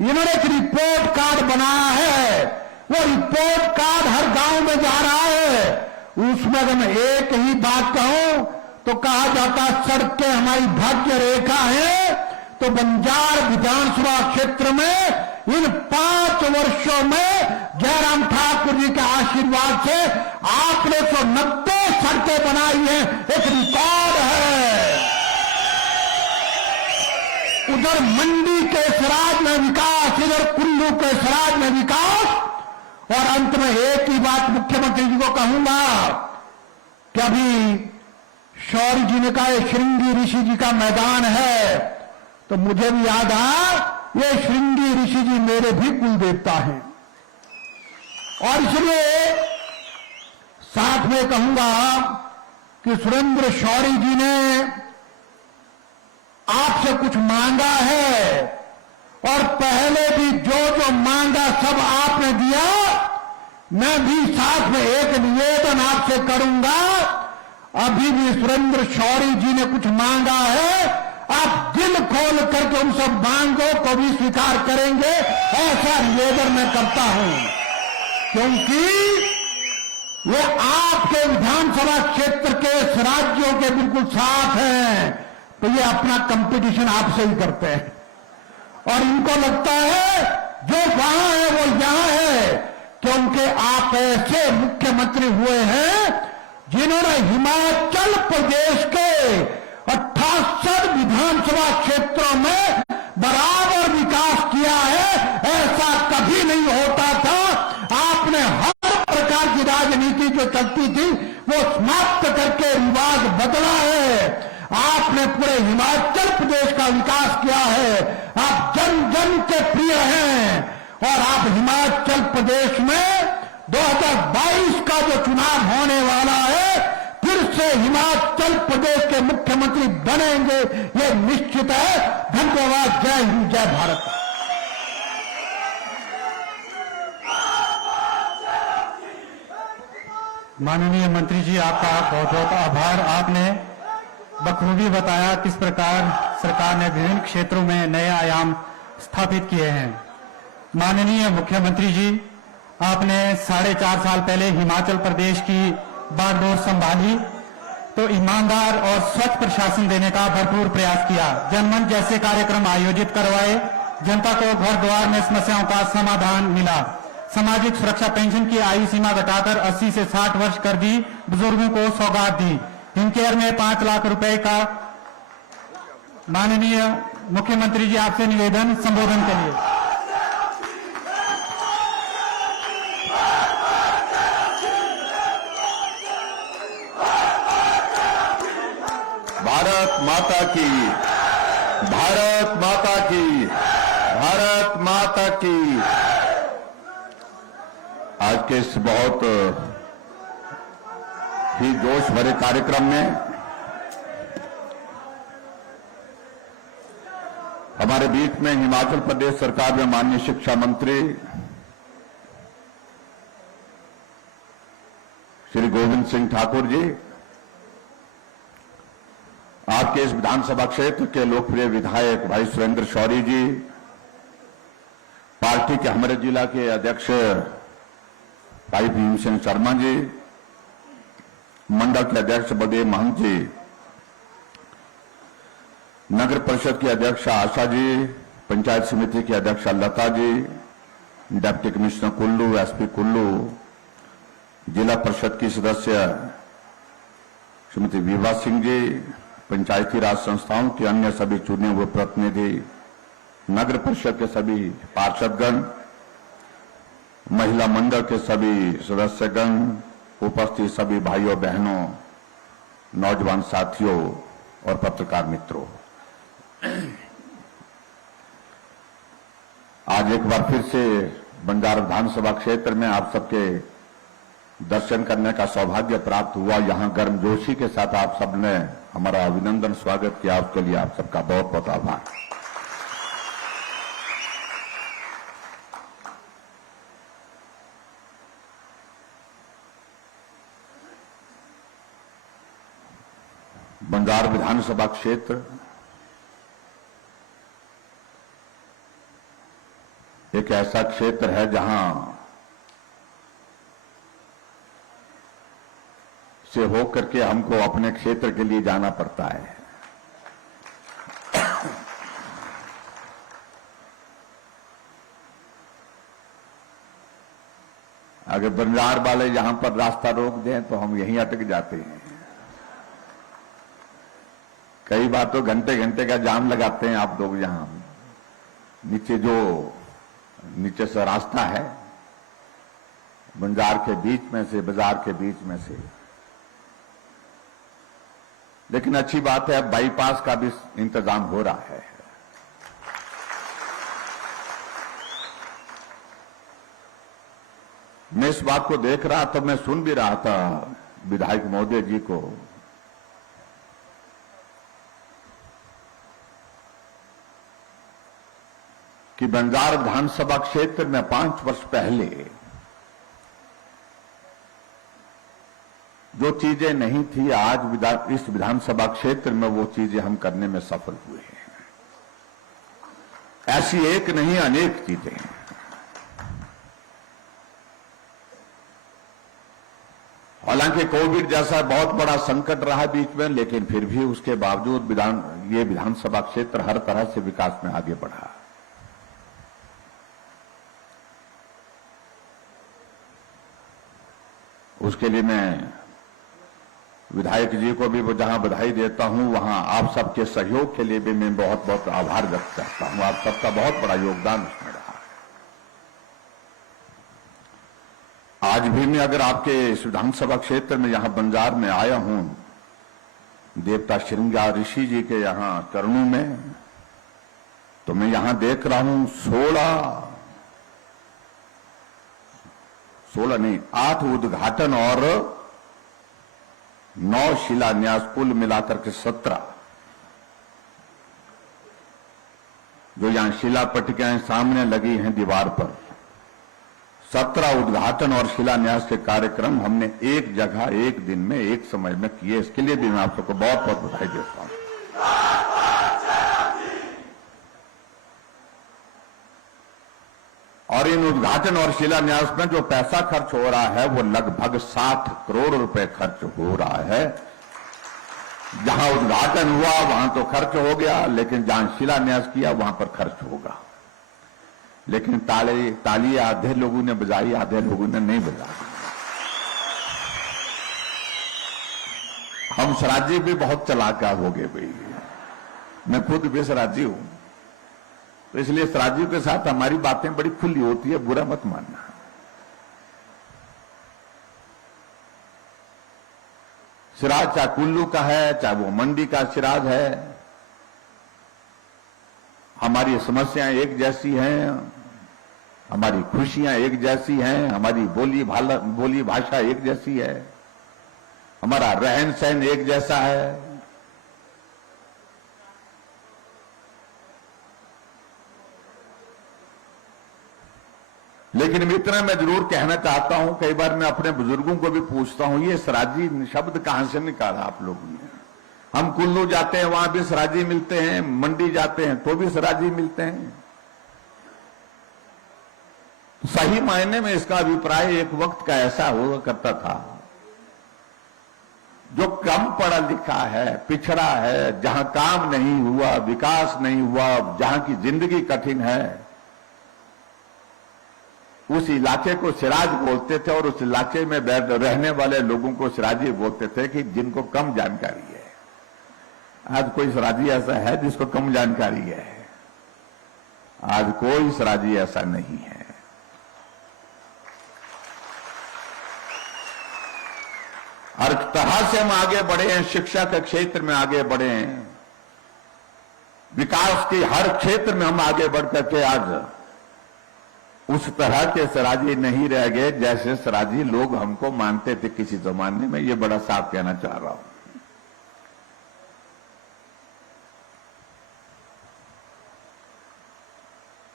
इन्होंने एक रिपोर्ट कार्ड बनाया है, वो रिपोर्ट कार्ड हर गांव में जा रहा है। उसमें अगर मैं एक ही बात कहूं तो कहा जाता सड़कें हमारी भाग्य रेखा है। तो बंजार विधानसभा क्षेत्र में इन 5 वर्षों में जयराम ठाकुर जी के आशीर्वाद से आपने 190 सड़कें बनाई हैं, एक रिकॉर्ड है। उधर मंडी के सराज में विकास, इधर कुल्लू के सराज में विकास। और अंत में एक ही बात मुख्यमंत्री जी को कहूंगा कि अभी शौर्य जी ने कहा श्रृंगी ऋषि जी का मैदान है, तो मुझे भी याद आया ये श्रृंगी ऋषि जी मेरे भी कुल देवता हैं। और इसलिए साथ में कहूंगा कि सुरेंद्र शौरी जी ने आपसे कुछ मांगा है और पहले भी जो मांगा सब आपने दिया। मैं भी साथ में एक निवेदन आपसे करूंगा, अभी भी सुरेंद्र शौरी जी ने कुछ मांगा है, आप दिल खोल करके उन सब मांगों को भी स्वीकार करेंगे, ऐसा निवेदन मैं करता हूं। क्योंकि वो आपके विधानसभा क्षेत्र के राज्यों के बिल्कुल साथ हैं, तो ये अपना कंपटीशन आपसे ही करते हैं। और इनको लगता है जो वहां है वो यहां है, क्योंकि आप ऐसे मुख्यमंत्री हुए हैं जिन्होंने हिमाचल प्रदेश के 68 विधानसभा क्षेत्रों में बराबर विकास किया है। ऐसा कभी नहीं होता था। आपने हर प्रकार की राजनीति जो चलती थी वो समाप्त करके रिवाज बदला है। आपने पूरे हिमाचल प्रदेश का विकास किया है। आप जन जन के प्रिय हैं और आप हिमाचल प्रदेश में 2022 का जो चुनाव होने वाला है, फिर से हिमाचल प्रदेश के मुख्यमंत्री बनेंगे, ये निश्चित है। धन्यवाद। जय हिंद, जय भारत। माननीय मंत्री जी, आपका बहुत बहुत आभार। आपने बखूबी बताया किस प्रकार सरकार ने विभिन्न क्षेत्रों में नए आयाम स्थापित किए हैं। माननीय मुख्यमंत्री जी, आपने 4.5 साल पहले हिमाचल प्रदेश की बागडोर संभाली तो ईमानदार और स्वच्छ प्रशासन देने का भरपूर प्रयास किया। जनमंच जैसे कार्यक्रम आयोजित करवाए, जनता को घर द्वार में समस्याओं का समाधान मिला। सामाजिक सुरक्षा पेंशन की आयु सीमा घटाकर 80 से 60 वर्ष कर दी। बुजुर्गों को सौगात दी। हिमकेयर में 5 लाख रुपए का। माननीय मुख्यमंत्री जी, आपसे निवेदन, संबोधन के लिए। भारत माता की, भारत माता की, भारत माता की। आज के इस बहुत ही जोश भरे कार्यक्रम में हमारे बीच में हिमाचल प्रदेश सरकार में माननीय शिक्षा मंत्री श्री गोविंद सिंह ठाकुर जी, आपके इस विधानसभा क्षेत्र के लोकप्रिय विधायक भाई सुरेंद्र शौरी जी, पार्टी के हमारे जिला के अध्यक्ष भाई भीम सिंह शर्मा जी, मंडल के अध्यक्ष बलदेव महंत जी, नगर परिषद की अध्यक्ष आशा जी, पंचायत समिति की अध्यक्ष Lata ji, deputy commissioner Kullu, SP Kullu, जिला परिषद की सदस्य श्रीमती विभा सिंह जी, पंचायती राज संस्थाओं के अन्य सभी चुने हुए प्रतिनिधि, नगर परिषद के सभी पार्षदगण, महिला मंडल के सभी सदस्यगण, उपस्थित सभी भाइयों बहनों, नौजवान साथियों और पत्रकार मित्रों, आज एक बार फिर से बंजारा विधानसभा क्षेत्र में आप सबके दर्शन करने का सौभाग्य प्राप्त हुआ। यहां गर्मजोशी के साथ आप सबने हमारा अभिनंदन स्वागत किया, उसके लिए आप सबका बहुत बहुत आभार। बंजारा विधानसभा क्षेत्र एक ऐसा क्षेत्र है जहां से होकर के हमको अपने क्षेत्र के लिए जाना पड़ता है। अगर बंजार वाले यहां पर रास्ता रोक दें तो हम यहीं अटक जाते हैं। कई बार तो घंटे घंटे का जाम लगाते हैं आप लोग। यहां नीचे से रास्ता है बंजार के बीच में से, बाजार के बीच में से, लेकिन अच्छी बात है बाईपास का भी इंतजाम हो रहा है। मैं इस बात को देख रहा था, मैं सुन भी रहा था विधायक महोदय जी को कि बंजारा विधानसभा क्षेत्र में 5 वर्ष पहले जो चीजें नहीं थी, आज इस विधानसभा क्षेत्र में वो चीजें हम करने में सफल हुए हैं। ऐसी एक नहीं अनेक चीजें हैं। हालांकि कोविड जैसा बहुत बड़ा संकट रहा बीच में, लेकिन फिर भी उसके बावजूद ये विधानसभा क्षेत्र हर तरह से विकास में आगे बढ़ा। उसके लिए मैं विधायक जी को भी जहां बधाई देता हूं, वहां आप सबके सहयोग के लिए भी मैं बहुत बहुत आभार व्यक्त करता हूं। आप सबका बहुत बड़ा योगदान उसमें रहा है। आज भी मैं अगर आपके इस विधानसभा क्षेत्र में यहां बंजार में आया हूं, देवता श्रृंगार ऋषि जी के यहां चरणों में, तो मैं यहां देख रहा हूं 16 नहीं 8 उद्घाटन और 9 शिलान्यास, कुल मिलाकर के 17 जो यहां शिला पट्टिकाएं सामने लगी हैं दीवार पर। 17 उद्घाटन और शिलान्यास के कार्यक्रम हमने एक जगह, एक दिन में, एक समय में किए। इसके लिए भी मैं आप सबको बहुत बहुत बधाई देता हूं। और इन उद्घाटन और शिलान्यास में जो पैसा खर्च हो रहा है वो लगभग 60 करोड़ रुपए खर्च हो रहा है। जहां उद्घाटन हुआ वहां तो खर्च हो गया, लेकिन जहां शिलान्यास किया वहां पर खर्च होगा। लेकिन ताली आधे लोगों ने बजाई, आधे लोगों ने नहीं बजाई। हम सराजी भी बहुत चलाका हो गए भाई, मैं खुद भी सराजी हूं, तो इसलिए सराजियों के साथ हमारी बातें बड़ी खुली होती है, बुरा मत मानना। सिराज चाहे कुल्लू का है, चाहे वो मंडी का सिराज है, हमारी समस्याएं एक जैसी हैं, हमारी खुशियां एक जैसी हैं, हमारी बोली भाषा एक जैसी है, हमारा रहन सहन एक जैसा है। लेकिन मित्र, मैं जरूर कहना चाहता हूं, कई बार मैं अपने बुजुर्गों को भी पूछता हूं, ये सराजी शब्द कहां से निकाला आप लोगों ने? हम कुल्लू जाते हैं वहां भी सराजी मिलते हैं, मंडी जाते हैं तो भी सराजी मिलते हैं। सही मायने में इसका अभिप्राय एक वक्त का ऐसा हुआ करता था, जो कम पढ़ा लिखा है, पिछड़ा है, जहां काम नहीं हुआ, विकास नहीं हुआ, जहां की जिंदगी कठिन है, उस इलाके को सिराज बोलते थे। और उस इलाके में रहने वाले लोगों को सिराजी बोलते थे कि जिनको कम जानकारी है। आज कोई सिराजी ऐसा है जिसको कम जानकारी है? आज कोई सिराजी ऐसा नहीं है। हर तरह से हम आगे बढ़े हैं, शिक्षा के क्षेत्र में आगे बढ़े हैं, विकास के हर क्षेत्र में हम आगे बढ़ करके आज उस तरह के सराजी नहीं रह गए जैसे सराजी लोग हमको मानते थे किसी जमाने में। ये बड़ा साफ कहना चाह रहा हूं।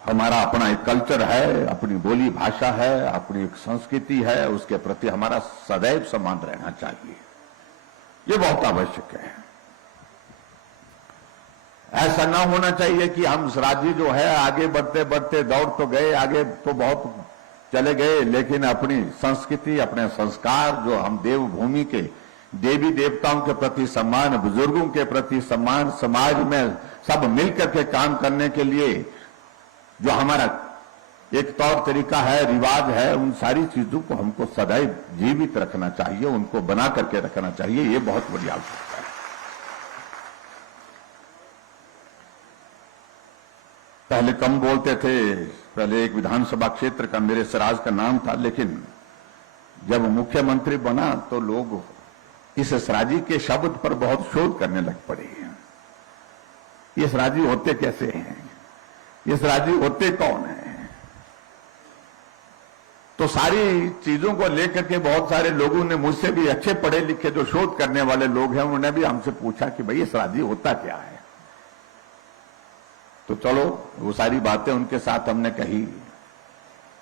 हमारा अपना एक कल्चर है, अपनी बोली भाषा है, अपनी एक संस्कृति है, उसके प्रति हमारा सदैव सम्मान रहना चाहिए। ये बहुत आवश्यक है। ऐसा ना होना चाहिए कि हम राज्य जो है आगे बढ़ते बढ़ते दौड़ तो गए, आगे तो बहुत चले गए, लेकिन अपनी संस्कृति, अपने संस्कार, जो हम देवभूमि के देवी देवताओं के प्रति सम्मान, बुजुर्गों के प्रति सम्मान, समाज में सब मिलकर के काम करने के लिए जो हमारा एक तौर तरीका है, रिवाज है, उन सारी चीजों को हमको सदैव जीवित रखना चाहिए, उनको बना करके रखना चाहिए। ये बहुत बड़ी आवश्यकता है। पहले कम बोलते थे, पहले एक विधानसभा क्षेत्र का मेरे सराज का नाम था, लेकिन जब मुख्यमंत्री बना तो लोग इस सराजी के शब्द पर बहुत शोध करने लग पड़े। ये सराजी होते कैसे हैं, ये सराजी होते कौन है? तो सारी चीजों को लेकर के बहुत सारे लोगों ने, मुझसे भी अच्छे पढ़े लिखे जो शोध करने वाले लोग हैं, उन्होंने भी हमसे पूछा कि भाई ये सराजी होता क्या है। तो चलो वो सारी बातें उनके साथ हमने कही,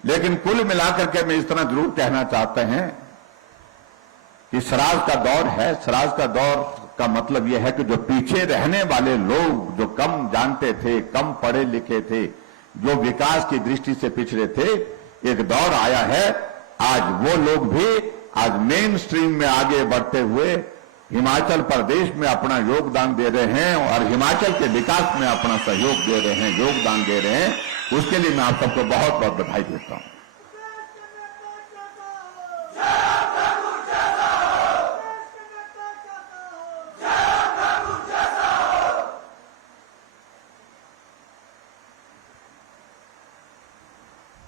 लेकिन कुल मिलाकर के मैं इतना जरूर कहना चाहते हैं कि सराज का दौर है। सराज का दौर का मतलब यह है कि जो पीछे रहने वाले लोग, जो कम जानते थे, कम पढ़े लिखे थे, जो विकास की दृष्टि से पिछड़े थे, एक दौर आया है। आज वो लोग भी आज मेन स्ट्रीम में आगे बढ़ते हुए हिमाचल प्रदेश में अपना योगदान दे रहे हैं और हिमाचल के विकास में अपना सहयोग दे रहे हैं, योगदान दे रहे हैं। उसके लिए मैं आप सबको बहुत बहुत बधाई देता हूं।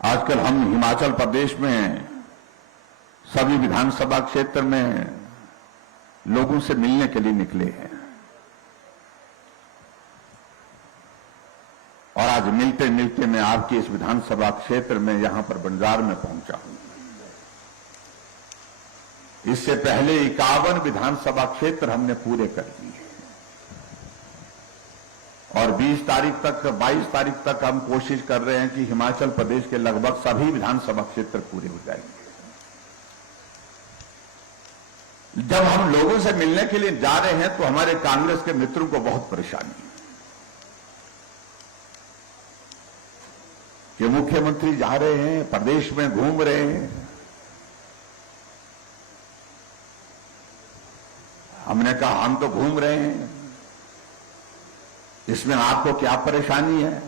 आजकल हम हिमाचल प्रदेश में सभी विधानसभा क्षेत्र में लोगों से मिलने के लिए निकले हैं और आज मिलते मिलते मैं आपके इस विधानसभा क्षेत्र में यहां पर बंजार में पहुंचा हूं। इससे पहले 51 विधानसभा क्षेत्र हमने पूरे कर दिए और 20 तारीख तक, 22 तारीख तक हम कोशिश कर रहे हैं कि हिमाचल प्रदेश के लगभग सभी विधानसभा क्षेत्र पूरे हो जाएंगे। जब हम लोगों से मिलने के लिए जा रहे हैं तो हमारे कांग्रेस के मित्रों को बहुत परेशानी है कि मुख्यमंत्री जा रहे हैं, प्रदेश में घूम रहे हैं। हमने कहा हम तो घूम रहे हैं, इसमें आपको क्या परेशानी है?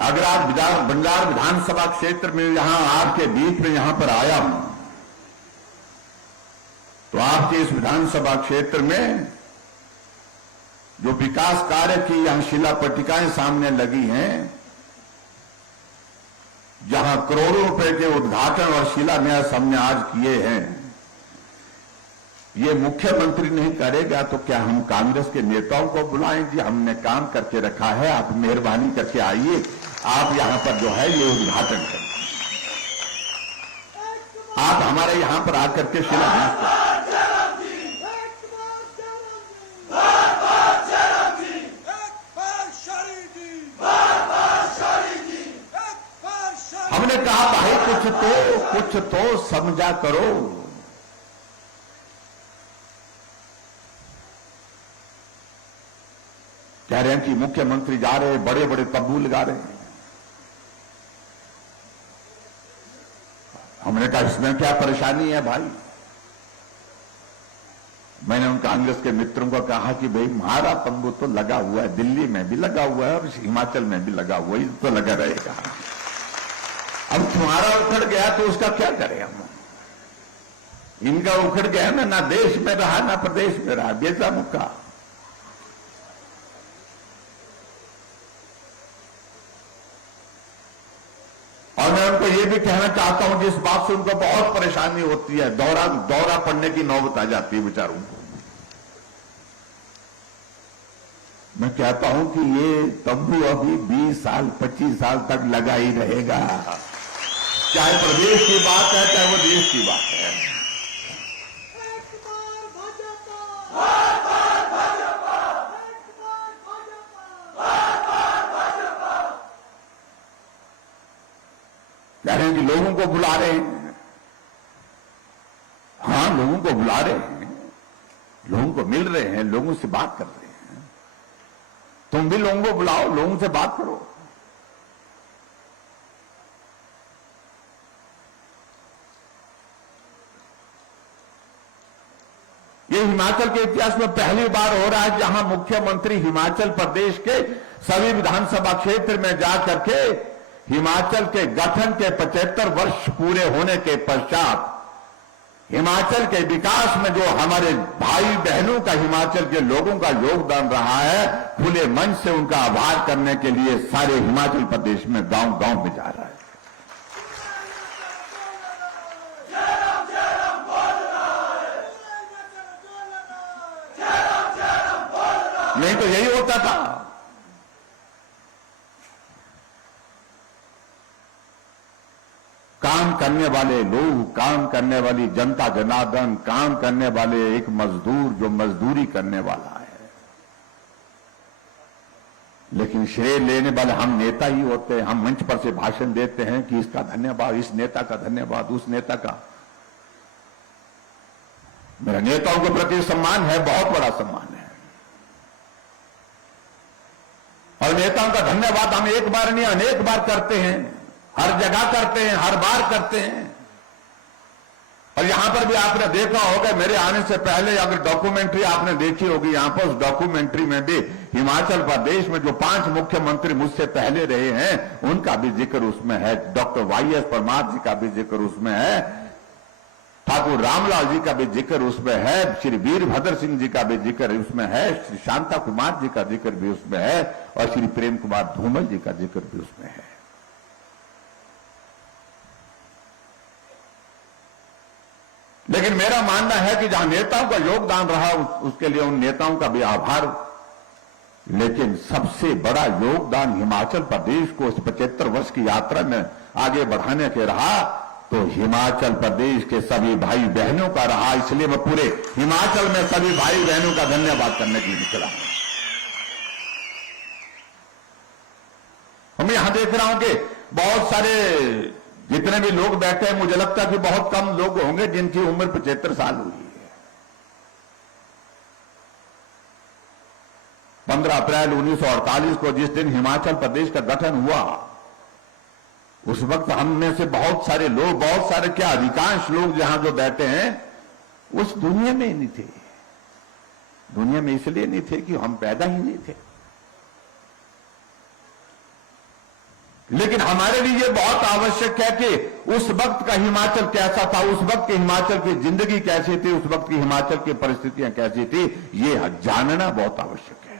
अगर आप बंजार विधानसभा क्षेत्र में यहां आपके बीच में यहां पर आया हूं तो आपके इस विधानसभा क्षेत्र में जो विकास कार्य की यहां शिला पट्टिकाएं सामने लगी हैं, जहां करोड़ों रुपए के उद्घाटन और शिलान्यास हमने आज किए हैं, ये मुख्यमंत्री नहीं करेगा तो क्या हम कांग्रेस के नेताओं को बुलाएं? जी हमने काम करके रखा है, आप मेहरबानी करके आइए, आप यहां पर जो है ये उद्घाटन करें, आप हमारे यहां पर आकर के शिलान्यास करें। हमने कहा भाई कुछ तो समझा करो। कह रहे हैं कि मुख्यमंत्री जा रहे हैं, बड़े बड़े तब्बू लगा रहे हैं। हमने कहा इसमें क्या परेशानी है भाई? मैंने उन कांग्रेस के मित्रों को कहा कि भाई हमारा तंबू तो लगा हुआ है, दिल्ली में भी लगा हुआ है और हिमाचल में भी लगा हुआ है, तो लगा रहेगा। अब तुम्हारा उखड़ गया तो उसका क्या करें हम? इनका उखड़ गया ना देश में रहा ना प्रदेश में रहा, बेचा मुक्का। और मैं उनको ये भी कहना चाहता हूं जिस बात से उनको बहुत परेशानी होती है, दौरा पड़ने की नौबत आ जाती है बेचारों को। मैं कहता हूं कि ये तंबू अभी 20 साल 25 साल तक लगा ही रहेगा, चाहे प्रदेश की बात है चाहे वो देश की बात है। कह रहे हैं कि लोगों को बुला रहे हैं, हाँ लोगों को बुला रहे हैं, लोगों को मिल रहे हैं, लोगों से बात कर रहे हैं। तुम भी लोगों को बुलाओ, लोगों से बात करो। ये हिमाचल के इतिहास में पहली बार हो रहा है जहां मुख्यमंत्री हिमाचल प्रदेश के सभी विधानसभा क्षेत्र में जाकर के हिमाचल के गठन के 75 वर्ष पूरे होने के पश्चात हिमाचल के विकास में जो हमारे भाई बहनों का, हिमाचल के लोगों का योगदान रहा है, खुले मन से उनका आभार करने के लिए सारे हिमाचल प्रदेश में गांव-गांव में जा रहा है। नहीं तो यही होता था, काम करने वाले लोग, काम करने वाली जनता जनार्दन, काम करने वाले एक मजदूर जो मजदूरी करने वाला है, लेकिन श्रेय लेने वाले हम नेता ही होते हैं। हम मंच पर से भाषण देते हैं कि इसका धन्यवाद, इस नेता का धन्यवाद, उस नेता का। मेरा नेताओं के प्रति सम्मान है, बहुत बड़ा सम्मान है, और नेताओं का धन्यवाद हम एक बार नहीं अनेक बार करते हैं, हर जगह करते हैं, हर बार करते हैं। और यहां पर भी आपने देखा होगा, मेरे आने से पहले अगर डॉक्यूमेंट्री आपने देखी होगी, यहां पर उस डॉक्यूमेंट्री में भी हिमाचल प्रदेश में जो 5 मुख्यमंत्री मुझसे पहले रहे हैं उनका भी जिक्र उसमें है। डॉक्टर वाईएस परमार जी का भी जिक्र उसमें है, ठाकुर रामलाल जी का भी जिक्र उसमें है, श्री वीरभद्र सिंह जी का भी जिक्र उसमें है, श्री शांता कुमार जी का जिक्र भी उसमें है, और श्री प्रेम कुमार धूमल जी का जिक्र भी उसमें है। लेकिन मेरा मानना है कि जहां नेताओं का योगदान रहा उसके लिए उन नेताओं का भी आभार, लेकिन सबसे बड़ा योगदान हिमाचल प्रदेश को इस 75 वर्ष की यात्रा में आगे बढ़ाने के रहा तो हिमाचल प्रदेश के सभी भाई बहनों का रहा। इसलिए मैं पूरे हिमाचल में सभी भाई बहनों का धन्यवाद करने के लिए निकला हूं। मैं यहां देख रहा हूं कि बहुत सारे जितने भी लोग बैठे हैं, मुझे लगता है कि बहुत कम लोग होंगे जिनकी उम्र 75 साल हुई है। 15 अप्रैल 1948 को जिस दिन हिमाचल प्रदेश का गठन हुआ, उस वक्त हम में से बहुत सारे लोग, बहुत सारे क्या अधिकांश लोग जहां जो बैठे हैं उस दुनिया में ही नहीं थे। दुनिया में इसलिए नहीं थे कि हम पैदा ही नहीं थे, लेकिन हमारे लिए बहुत आवश्यक है कि उस वक्त का हिमाचल कैसा था, उस वक्त के हिमाचल की जिंदगी कैसी थी, उस वक्त की हिमाचल की परिस्थितियां कैसी थी, ये जानना बहुत आवश्यक है।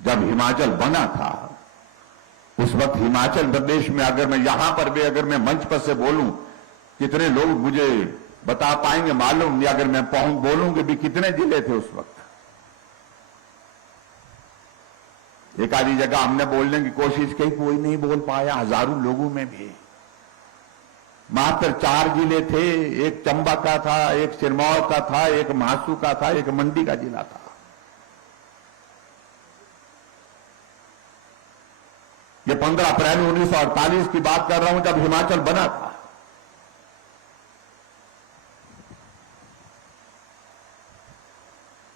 जब हिमाचल बना था उस वक्त हिमाचल प्रदेश में, अगर मैं यहां पर भी अगर मैं मंच पर से बोलूं, कितने लोग मुझे बता पाएंगे मालूम नहीं। अगर मैं बोलूंगी भी कितने जिले थे उस वक्त, एक आधी जगह हमने बोलने की कोशिश की, कोई नहीं बोल पाया। हजारों लोगों में भी मात्र 4 जिले थे, एक चंबा का था, एक सिरमौर का था, एक महासू का था, एक मंडी का जिला था। ये 15 अप्रैल 1948 की बात कर रहा हूं जब हिमाचल बना था।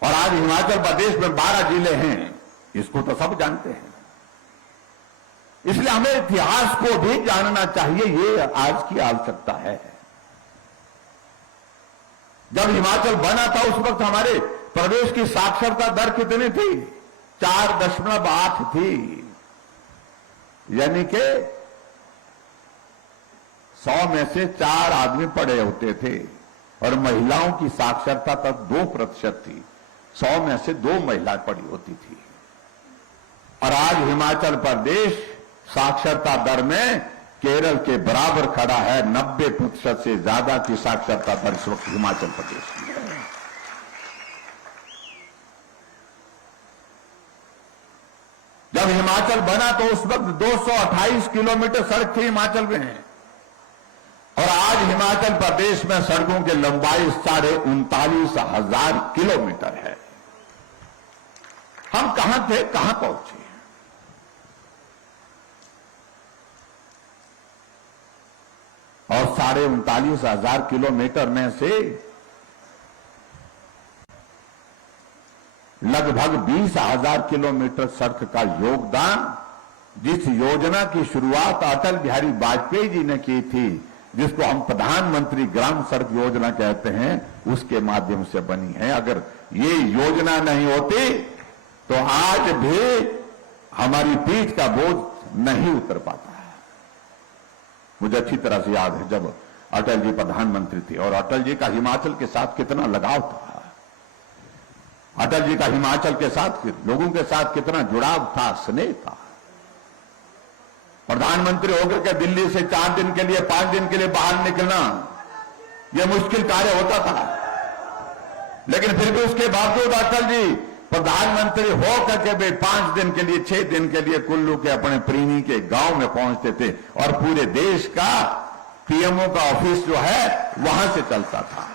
और आज हिमाचल प्रदेश में 12 जिले हैं, इसको तो सब जानते हैं। इसलिए हमें इतिहास को भी जानना चाहिए, ये आज की आवश्यकता है। जब हिमाचल बना था उस वक्त हमारे प्रदेश की साक्षरता दर कितनी थी? 4.8 थी, यानी कि 100 में से 4 आदमी पढ़े होते थे, और महिलाओं की साक्षरता तक 2% थी। 100 में से 2 महिलाएं पढ़ी होती थी। और आज हिमाचल प्रदेश साक्षरता दर में केरल के बराबर खड़ा है। 90% से ज्यादा की साक्षरता दर इस वक्त हिमाचल प्रदेश में है। जब हिमाचल बना तो उस वक्त 228 किलोमीटर सड़क थी हिमाचल में, और आज हिमाचल प्रदेश में सड़कों की लंबाई 39,500 किलोमीटर है। हम कहां थे, कहां पहुंचे? और 39,500 किलोमीटर में से लगभग 20,000 किलोमीटर सड़क का योगदान जिस योजना की शुरुआत अटल बिहारी वाजपेयी जी ने की थी, जिसको हम प्रधानमंत्री ग्राम सड़क योजना कहते हैं, उसके माध्यम से बनी है। अगर ये योजना नहीं होती तो आज भी हमारी पीठ का बोझ नहीं उतर पाता है। मुझे अच्छी तरह से याद है जब अटल जी प्रधानमंत्री थे और अटल जी का हिमाचल के साथ कितना लगाव था, अटल जी का हिमाचल के साथ लोगों के साथ कितना जुड़ाव था, स्नेह था। प्रधानमंत्री होकर के दिल्ली से 4 दिन के लिए 5 दिन के लिए बाहर निकलना यह मुश्किल कार्य होता था, लेकिन फिर भी उसके बावजूद अटल जी प्रधानमंत्री हो करके भी 5 दिन के लिए 6 दिन के लिए कुल्लू के अपने प्रीणी के गांव में पहुंचते थे और पूरे देश का पीएमओ का ऑफिस जो है वहां से चलता था।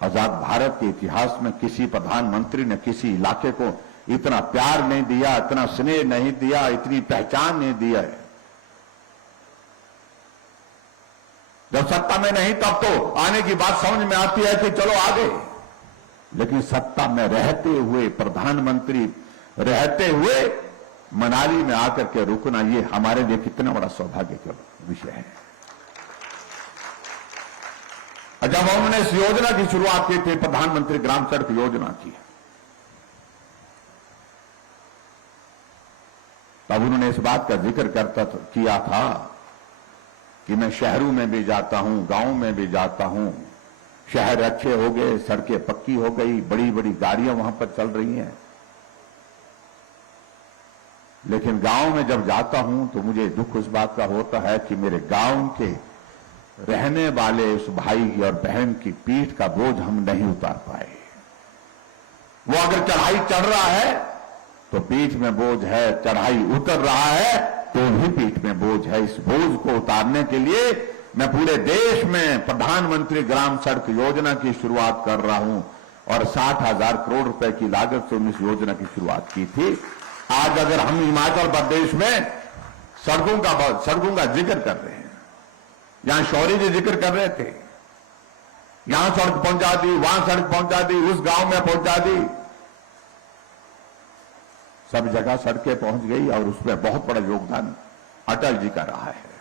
आजाद भारत के इतिहास में किसी प्रधानमंत्री ने किसी इलाके को इतना प्यार नहीं दिया, इतना स्नेह नहीं दिया, इतनी पहचान नहीं दिया है। जब सत्ता में नहीं तब तो आने की बात समझ में आती है कि चलो आगे, लेकिन सत्ता में रहते हुए, प्रधानमंत्री रहते हुए मनाली में आकर के रुकना, ये हमारे लिए कितना बड़ा सौभाग्य का विषय है। जब उन्होंने इस योजना की शुरुआत की थी, प्रधानमंत्री ग्राम सड़क योजना की, तब उन्होंने इस बात का जिक्र किया था कि मैं शहरों में भी जाता हूं, गांव में भी जाता हूं, शहर अच्छे हो गए, सड़कें पक्की हो गई, बड़ी बड़ी गाड़ियां वहां पर चल रही हैं, लेकिन गांव में जब जाता हूं तो मुझे दुख इस बात का होता है कि मेरे गांव के रहने वाले उस भाई और बहन की पीठ का बोझ हम नहीं उतार पाए। वो अगर चढ़ाई चढ़ रहा है तो पीठ में बोझ है, चढ़ाई उतर रहा है तो भी पीठ में बोझ है। इस बोझ को उतारने के लिए मैं पूरे देश में प्रधानमंत्री ग्राम सड़क योजना की शुरुआत कर रहा हूं और 60,000 करोड़ रुपए की लागत से इस योजना की शुरुआत की थी। आज अगर हम हिमाचल प्रदेश में सड़कों का जिक्र कर रहे हैं, यहां शौर्य जी जिक्र कर रहे थे, यहां सड़क पहुंचा दी, वहां सड़क पहुंचा दी, उस गांव में पहुंचा दी, सब जगह सड़कें पहुंच गई और उसमें बहुत बड़ा योगदान अटल जी का रहा है।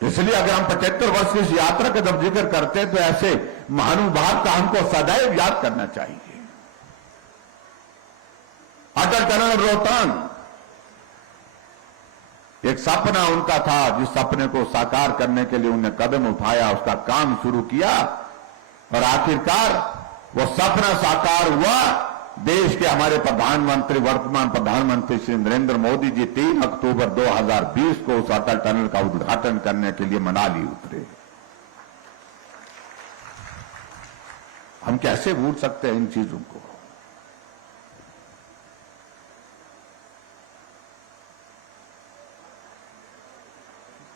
इसलिए अगर हम 75 वर्ष की इस यात्रा का जब जिक्र करते हैं तो ऐसे महानुभाव का हमको सदैव याद करना चाहिए। अटल टनल रोहतांग एक सपना उनका था, जिस सपने को साकार करने के लिए उन्हें कदम उठाया, उसका काम शुरू किया और आखिरकार वो सपना साकार हुआ। देश के हमारे प्रधानमंत्री, वर्तमान प्रधानमंत्री श्री नरेंद्र मोदी जी 3 अक्टूबर 2020 को उस अटल टनल का उद्घाटन करने के लिए मनाली उतरे। हम कैसे भूल सकते हैं इन चीजों को।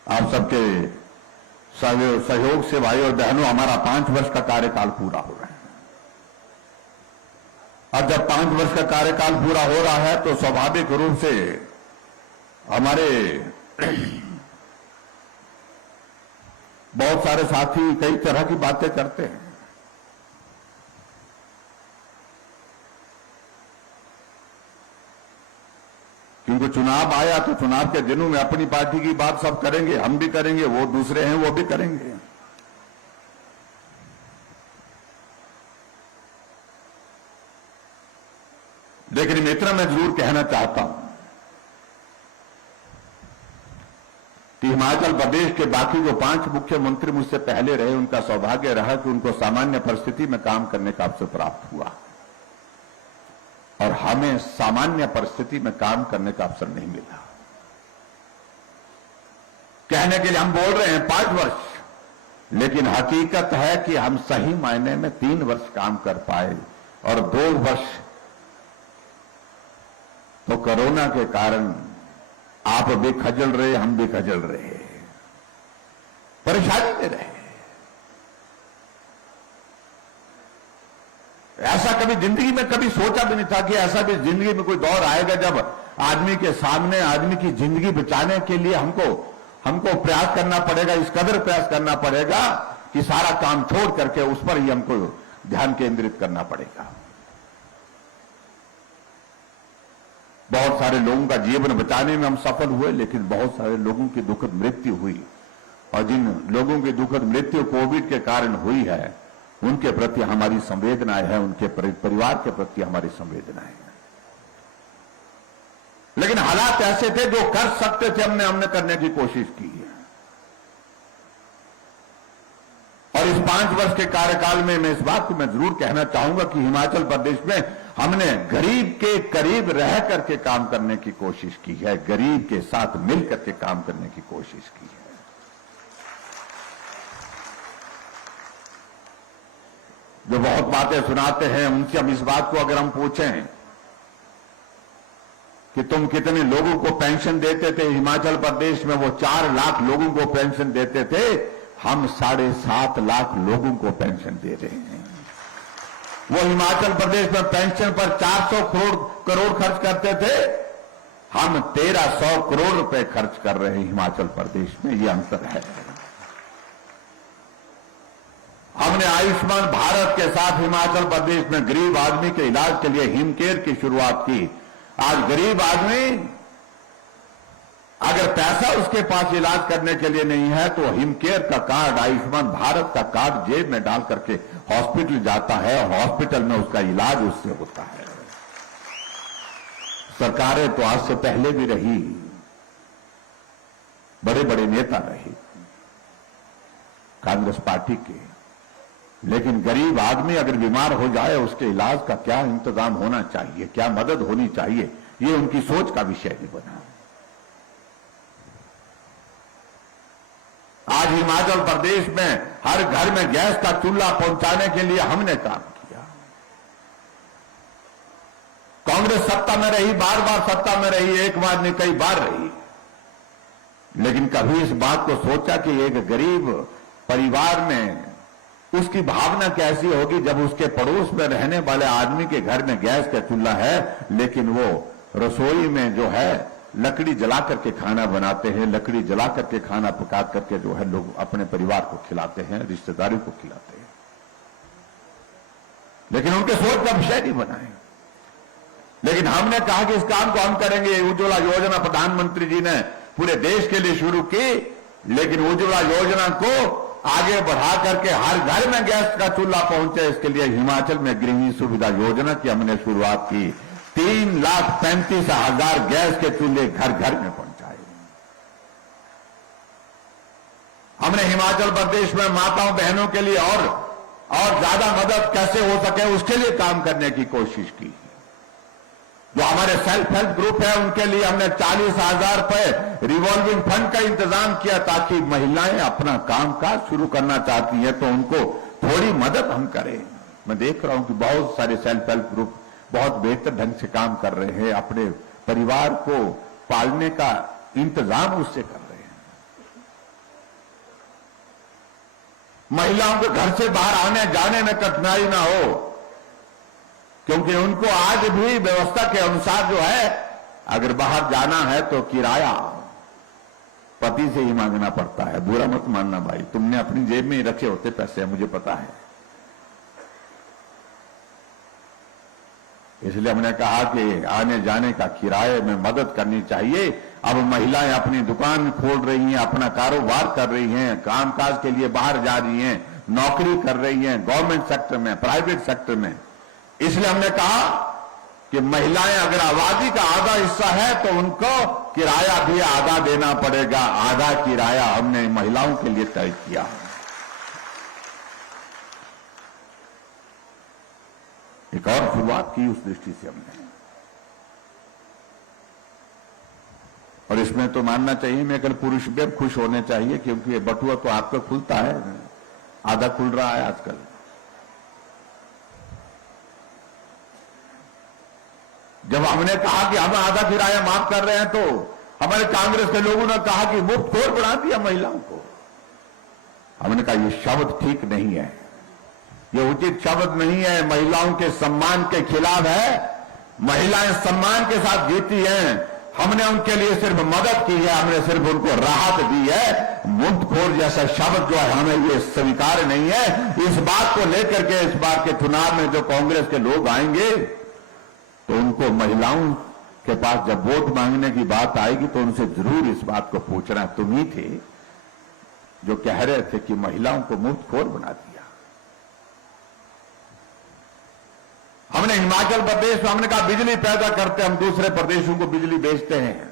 आप सबके सहयोग से भाई और बहनों हमारा 5 वर्ष का कार्यकाल पूरा हो रहा है। अब जब 5 वर्ष का कार्यकाल पूरा हो रहा है तो स्वाभाविक रूप से हमारे बहुत सारे साथी कई तरह की बातें करते हैं। क्योंकि चुनाव आया तो चुनाव के दिनों में अपनी पार्टी की बात सब करेंगे, हम भी करेंगे, वो दूसरे हैं वो भी करेंगे। लेकिन इतना मैं जरूर कहना चाहता हूं कि हिमाचल प्रदेश के बाकी जो 5 मुख्यमंत्री मुझसे पहले रहे, उनका सौभाग्य रहा कि उनको सामान्य परिस्थिति में काम करने का अवसर प्राप्त हुआ, और हमें सामान्य परिस्थिति में काम करने का अवसर नहीं मिला। कहने के लिए हम बोल रहे हैं 5 वर्ष, लेकिन हकीकत है कि हम सही मायने में 3 वर्ष काम कर पाए, और 2 वर्ष तो कोरोना के कारण आप भी खजल रहे, हम भी खजल रहे, परेशानी में रहे। ऐसा कभी जिंदगी में कभी सोचा भी नहीं था कि ऐसा भी जिंदगी में कोई दौर आएगा जब आदमी के सामने आदमी की जिंदगी बचाने के लिए हमको प्रयास करना पड़ेगा, इस कदर प्रयास करना पड़ेगा कि सारा काम छोड़ करके उस पर ही हमको ध्यान केंद्रित करना पड़ेगा। बहुत सारे लोगों का जीवन बचाने में हम सफल हुए, लेकिन बहुत सारे लोगों की दुखद मृत्यु हुई, और जिन लोगों की दुखद मृत्यु कोविड के कारण हुई है, उनके प्रति हमारी संवेदनाएं है, उनके परिवार के प्रति हमारी संवेदनाएं है। लेकिन हालात ऐसे थे, जो कर सकते थे हमने करने की कोशिश की है। और इस 5 वर्ष के कार्यकाल में मैं इस बात को मैं जरूर कहना चाहूंगा कि हिमाचल प्रदेश में हमने गरीब के करीब रह करके काम करने की कोशिश की है, गरीब के साथ मिल करके काम करने की कोशिश की है। जो बहुत बातें सुनाते हैं, उनसे हम इस बात को अगर हम पूछें कि तुम कितने लोगों को पेंशन देते थे हिमाचल प्रदेश में, वो 4 लाख लोगों को पेंशन देते थे, हम 7.5 लाख लोगों को पेंशन दे रहे हैं। वो हिमाचल प्रदेश में पेंशन पर 400 करोड़ खर्च करते थे, हम 1300 करोड़ रुपए खर्च कर रहे हैं हिमाचल प्रदेश में। ये अंतर है। हमने आयुष्मान भारत के साथ हिमाचल प्रदेश में गरीब आदमी के इलाज के लिए हिमकेयर की शुरुआत की। आज गरीब आदमी अगर पैसा उसके पास इलाज करने के लिए नहीं है, तो हिमकेयर का कार्ड, आयुष्मान भारत का कार्ड जेब में डाल करके हॉस्पिटल जाता है, और हॉस्पिटल में उसका इलाज उससे होता है। सरकारें तो आज से पहले भी रही, बड़े बड़े नेता रहे कांग्रेस पार्टी के, लेकिन गरीब आदमी अगर बीमार हो जाए, उसके इलाज का क्या इंतजाम होना चाहिए, क्या मदद होनी चाहिए, ये उनकी सोच का विषय नहीं बना। आज हिमाचल प्रदेश में हर घर में गैस का चूल्हा पहुंचाने के लिए हमने काम किया। कांग्रेस सत्ता में रही, बार बार सत्ता में रही, एक बार नहीं कई बार रही, लेकिन कभी इस बात को सोचा कि एक गरीब परिवार में उसकी भावना कैसी होगी जब उसके पड़ोस में रहने वाले आदमी के घर में गैस का चूल्हा है, लेकिन वो रसोई में जो है लकड़ी जला करके खाना बनाते हैं, लकड़ी जला करके खाना पका करके जो है लोग अपने परिवार को खिलाते हैं, रिश्तेदारों को खिलाते हैं, लेकिन उनके सोच का विषय नहीं बनाए। लेकिन हमने कहा कि इस काम को हम करेंगे। उज्ज्वला योजना प्रधानमंत्री जी ने पूरे देश के लिए शुरू की, लेकिन उज्ज्वला योजना को आगे बढ़ा करके हर घर में गैस का चूल्हा पहुंचे, इसके लिए हिमाचल में गृहिणी सुविधा योजना की हमने शुरुआत की। 3,35,000 गैस के चूल्हे घर घर में पहुंचाए। हमने हिमाचल प्रदेश में माताओं बहनों के लिए और ज्यादा मदद कैसे हो सके उसके लिए काम करने की कोशिश की। जो हमारे सेल्फ हेल्प ग्रुप है, उनके लिए हमने 40,000 रुपए रिवॉल्विंग फंड का इंतजाम किया, ताकि महिलाएं अपना कामकाज शुरू करना चाहती हैं तो उनको थोड़ी मदद हम करें। मैं देख रहा हूं कि बहुत सारे सेल्फ हेल्प ग्रुप बहुत बेहतर ढंग से काम कर रहे हैं, अपने परिवार को पालने का इंतजाम उससे कर रहे हैं। महिलाओं को घर से बाहर आने जाने में कठिनाई ना हो, क्योंकि उनको आज भी व्यवस्था के अनुसार जो है, अगर बाहर जाना है तो किराया पति से ही मांगना पड़ता है। बुरा मत मानना भाई, तुमने अपनी जेब में ही रखे होते पैसे, मुझे पता है। इसलिए हमने कहा कि आने जाने का किराए में मदद करनी चाहिए। अब महिलाएं अपनी दुकान खोल रही हैं, अपना कारोबार कर रही हैं, कामकाज के लिए बाहर जा रही हैं, नौकरी कर रही हैं, गवर्नमेंट सेक्टर में, प्राइवेट सेक्टर में। इसलिए हमने कहा कि महिलाएं अगर आबादी का आधा हिस्सा है तो उनको किराया भी आधा देना पड़ेगा। आधा किराया हमने महिलाओं के लिए तय किया। एक और शुरुआत की उस दृष्टि से हमने, और इसमें तो मानना चाहिए मैं कल पुरुष भी खुश होने चाहिए, क्योंकि ये बटुआ तो आपका खुलता है, आधा खुल रहा है आजकल। जब हमने कहा कि हम आधा किराया माफ कर रहे हैं तो हमारे कांग्रेस के लोगों ने कहा कि मुफ्त खोर बना दिया महिलाओं को। हमने कहा ये शब्द ठीक नहीं है, ये उचित शब्द नहीं है, महिलाओं के सम्मान के खिलाफ है। महिलाएं सम्मान के साथ जीती हैं, हमने उनके लिए सिर्फ मदद की है, हमने सिर्फ उनको राहत दी है। मुफ्तखोर जैसा शब्द जो है हमें ये स्वीकार नहीं है। इस बात को लेकर के इस बार के चुनाव में जो कांग्रेस के लोग आएंगे तो उनको महिलाओं के पास जब वोट मांगने की बात आएगी तो उनसे जरूर इस बात को पूछना, तुम ही थे जो कह रहे थे कि महिलाओं को मुफ्तखोर बना दिया। हमने हिमाचल प्रदेश में हमने कहा बिजली पैदा करते, हम दूसरे प्रदेशों को बिजली बेचते हैं।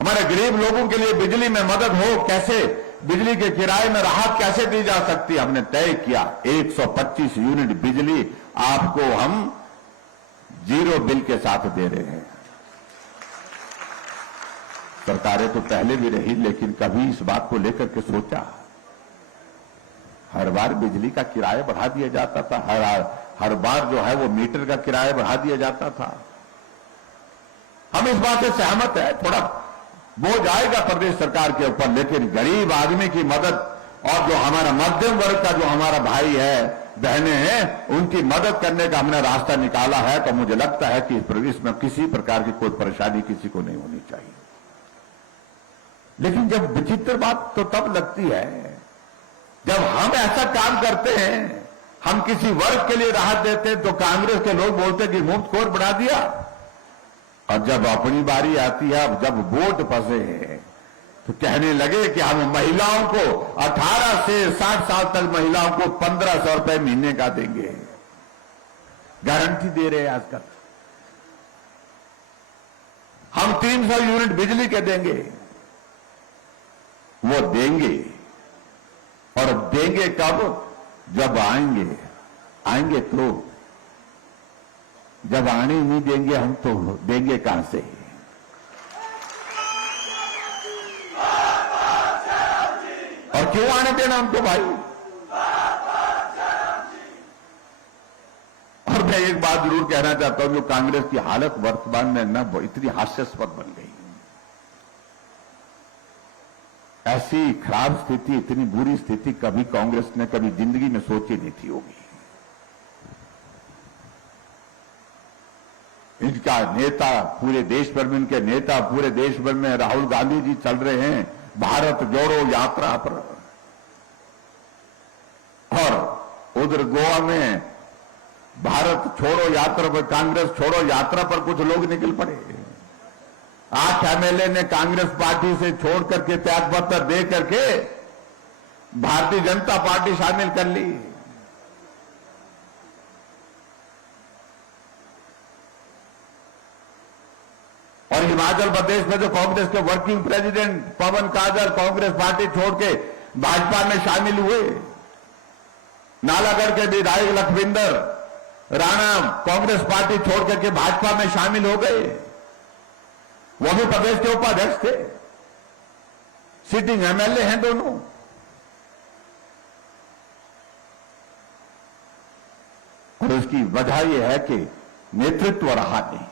हमारे गरीब लोगों के लिए बिजली में मदद हो, कैसे बिजली के किराए में राहत कैसे दी जा सकती। हमने तय किया 125 यूनिट बिजली आपको हम जीरो बिल के साथ दे रहे हैं। सरकारें तो पहले भी रही, लेकिन कभी इस बात को लेकर के सोचा। हर बार बिजली का किराया बढ़ा दिया जाता था, हर बार जो है वो मीटर का किराया बढ़ा दिया जाता था। हम इस बात से सहमत है, थोड़ा बोझ आएगा प्रदेश सरकार के ऊपर, लेकिन गरीब आदमी की मदद और जो हमारा मध्यम वर्ग का जो हमारा भाई है बहनें हैं, उनकी मदद करने का हमने रास्ता निकाला है। तो मुझे लगता है कि इस प्रदेश में किसी प्रकार की कोई परेशानी किसी को नहीं होनी चाहिए। लेकिन जब विचित्र बात तो तब लगती है जब हम ऐसा काम करते हैं, हम किसी वर्ग के लिए राहत देते हैं तो कांग्रेस के लोग बोलते हैं कि मुफ्तखोर बढ़ा दिया। और जब अपनी बारी आती है, अब जब वोट फंसे हैं तो कहने लगे कि हम महिलाओं को 18 से 60 साल तक महिलाओं को 1500 रुपए महीने का देंगे, गारंटी दे रहे हैं। आजकल हम 300 यूनिट बिजली के देंगे, वो देंगे। और देंगे कब? जब आएंगे तो, जब आने नहीं देंगे हम तो देंगे कहां से? और क्यों आने देना हमको भाई? और मैं एक बात जरूर कहना चाहता हूं, जो कांग्रेस की हालत वर्तमान में ना इतनी हास्यास्पद बन गई, ऐसी खराब स्थिति, इतनी बुरी स्थिति कभी कांग्रेस ने कभी जिंदगी में सोची नहीं थी होगी। इनका नेता पूरे देश भर में, इनके नेता पूरे देश भर में, राहुल गांधी जी चल रहे हैं भारत जोड़ो यात्रा पर, और उधर गोवा में भारत छोड़ो यात्रा पर, कांग्रेस छोड़ो यात्रा पर कुछ लोग निकल पड़े। 8 एमएलए ने कांग्रेस पार्टी से छोड़ करके त्यागपत्र दे करके भारतीय जनता पार्टी शामिल कर ली। और हिमाचल प्रदेश में जो कांग्रेस के working president Pawan Kajal Congress party छोड़ के भाजपा में शामिल हुए। नालागढ़ के विधायक लखविंदर राणा कांग्रेस पार्टी छोड़ करके भाजपा में शामिल हो गए, वो भी प्रदेश के उपाध्यक्ष थे, सिटिंग एमएलए हैं दोनों। और इसकी वजह यह है कि नेतृत्व रहा नहीं।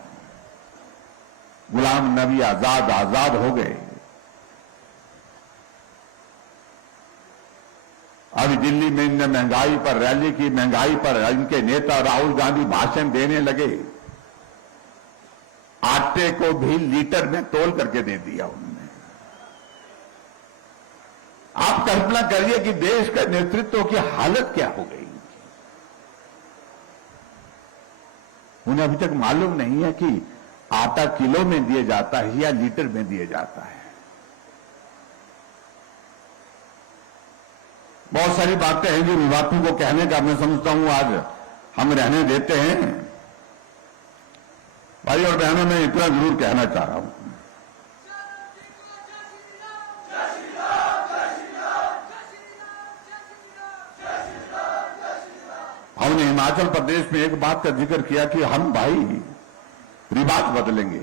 गुलाम नबी आजाद हो गए। अभी दिल्ली में इनने महंगाई पर रैली की, महंगाई पर इनके नेता राहुल गांधी भाषण देने लगे, आटे को भी लीटर में तोल करके दे दिया उन्होंने। आप कल्पना करिए कि देश के नेतृत्व की हालत क्या हो गई। उन्हें अभी तक मालूम नहीं है कि आटा किलो में दिया जाता है या लीटर में दिया जाता है। बहुत सारी बातें हैं जो बातों को कहने का मैं समझता हूं आज हम रहने देते हैं। भाई और बहनों, मैं इतना जरूर कहना चाह रहा हूं, हमने हिमाचल प्रदेश में एक बात का जिक्र किया कि हम भाई रिवाज बदलेंगे।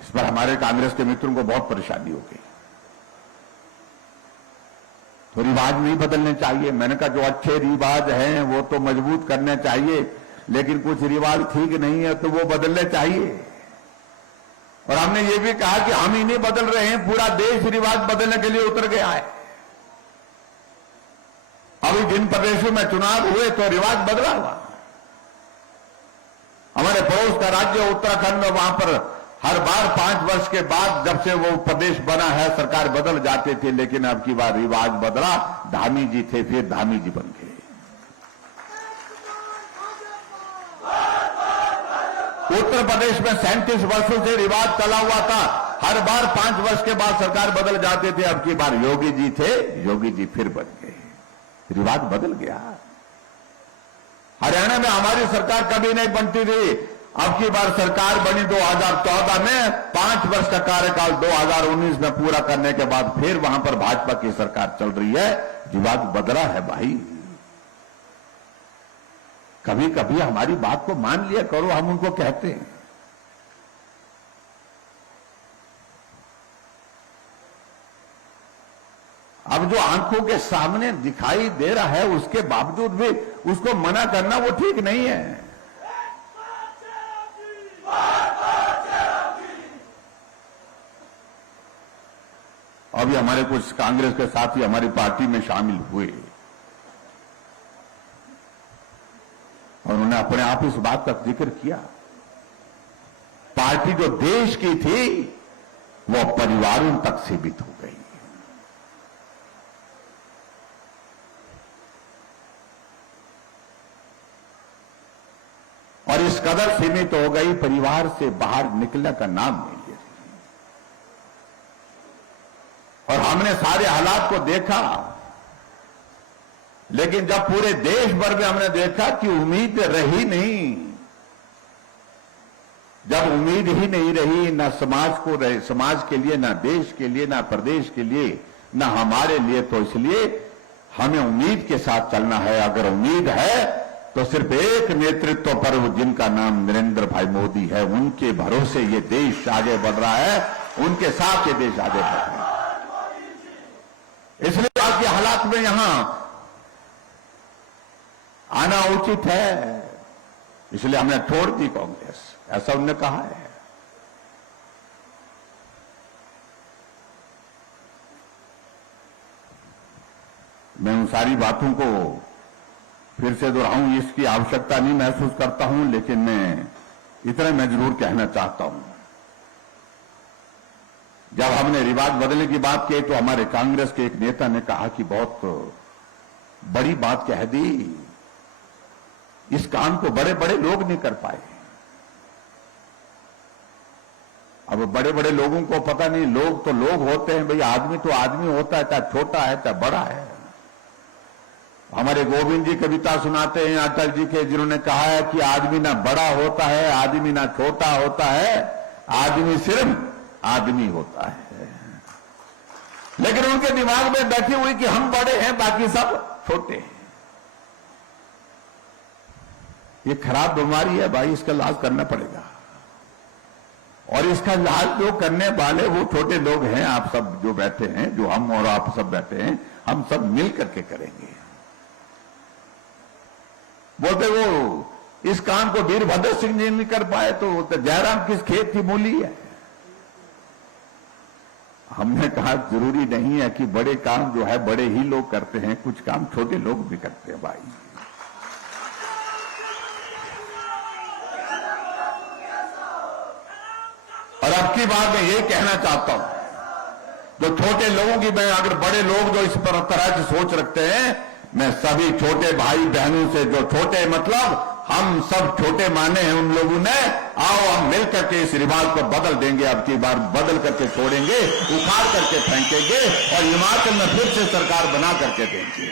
इस पर हमारे कांग्रेस के मित्रों को बहुत परेशानी हो गई। तो रिवाज नहीं बदलने चाहिए। मैंने कहा जो अच्छे रिवाज हैं वो तो मजबूत करने चाहिए, लेकिन कुछ रिवाज ठीक नहीं है तो वो बदलने चाहिए। और हमने ये भी कहा कि हम ही नहीं बदल रहे हैं, पूरा देश रिवाज बदलने के लिए उतर गया है। अभी जिन प्रदेशों में चुनाव हुए तो रिवाज बदला हुआ। हमारे पड़ोस का राज्य उत्तराखंड में, वहां पर हर बार 5 वर्ष के बाद जब से वो प्रदेश बना है सरकार बदल जाते थे, लेकिन अब की बार रिवाज बदला। धामी जी थे, फिर धामी जी बन गए। उत्तर प्रदेश में 37 वर्षों से रिवाज चला हुआ था, हर बार 5 वर्ष के बाद सरकार बदल जाते थे। अब की बार योगी जी थे, योगी जी फिर बन गए, रिवाज बदल गया। हरियाणा में हमारी सरकार कभी नहीं बनती थी, अब की बार सरकार बनी 2014 में, 5 वर्ष का कार्यकाल 2019 में पूरा करने के बाद फिर वहां पर भाजपा की सरकार चल रही है। रिवाज बदला है भाई। कभी कभी हमारी बात को मान लिया करो, हम उनको कहते हैं। अब जो आंखों के सामने दिखाई दे रहा है उसके बावजूद भी उसको मना करना वो ठीक नहीं है। अभी हमारे कुछ कांग्रेस के साथी हमारी पार्टी में शामिल हुए और उन्होंने अपने आप इस बात का जिक्र किया, पार्टी जो देश की थी वो परिवारों तक सीमित हो गई। और इस कदर सीमित हो गई, परिवार से बाहर निकलने का नाम नहीं ले रही। और हमने सारे हालात को देखा, लेकिन जब पूरे देश भर में हमने देखा कि उम्मीद रही नहीं, जब उम्मीद ही नहीं रही, ना समाज को रहे, समाज के लिए, ना देश के लिए, ना प्रदेश के लिए, ना हमारे लिए, तो इसलिए हमें उम्मीद के साथ चलना है। अगर उम्मीद है तो सिर्फ एक नेतृत्व पर, जिनका नाम नरेंद्र भाई मोदी है, उनके भरोसे ये देश आगे बढ़ रहा है, उनके साथ ये देश आगे बढ़ रहा है। इसलिए आज के हालात में यहां आना उचित है, इसलिए हमने छोड़ दी कांग्रेस, ऐसा उन्होंने कहा है। मैं उन सारी बातों को फिर से दोहराऊं, इसकी आवश्यकता नहीं महसूस करता हूं, लेकिन मैं जरूर कहना चाहता हूं। जब हमने रिवाज बदलने की बात की तो हमारे कांग्रेस के एक नेता ने कहा कि बहुत बड़ी बात कह दी, इस काम को बड़े बड़े लोग नहीं कर पाए। अब बड़े बड़े लोगों को पता नहीं, लोग तो लोग होते हैं भाई, आदमी तो आदमी होता है, चाहे छोटा है चाहे बड़ा है। हमारे गोविंद जी कविता सुनाते हैं अटल जी के, जिन्होंने कहा है कि आदमी ना बड़ा होता है, आदमी ना छोटा होता है, आदमी सिर्फ आदमी होता है। लेकिन उनके दिमाग में बैठी हुई कि हम बड़े हैं, बाकी सब छोटे हैं। ये खराब बीमारी है भाई, इसका इलाज करना पड़ेगा। और इसका इलाज जो करने वाले वो छोटे लोग हैं, आप सब जो बैठे हैं, जो हम और आप सब बैठे हैं, हम सब मिल करके करेंगे। बोलते वो इस काम को वीरभद्र सिंह जी नहीं कर पाए तो जयराम किस खेत की मूली है। हमने कहा जरूरी नहीं है कि बड़े काम जो है बड़े ही लोग करते हैं, कुछ काम छोटे लोग भी करते हैं भाई। और अब की बात मैं ये कहना चाहता हूं, जो छोटे लोगों की, मैं अगर बड़े लोग जो इस पर तरह की सोच रखते हैं, मैं सभी छोटे भाई बहनों से, जो छोटे मतलब हम सब छोटे माने हैं उन लोगों ने, आओ हम मिलकर के इस रिवाज को बदल देंगे। अब की बार बदल करके छोड़ेंगे, उखाड़ करके फेंकेंगे और हिमाचल में फिर से सरकार बना करके देंगे।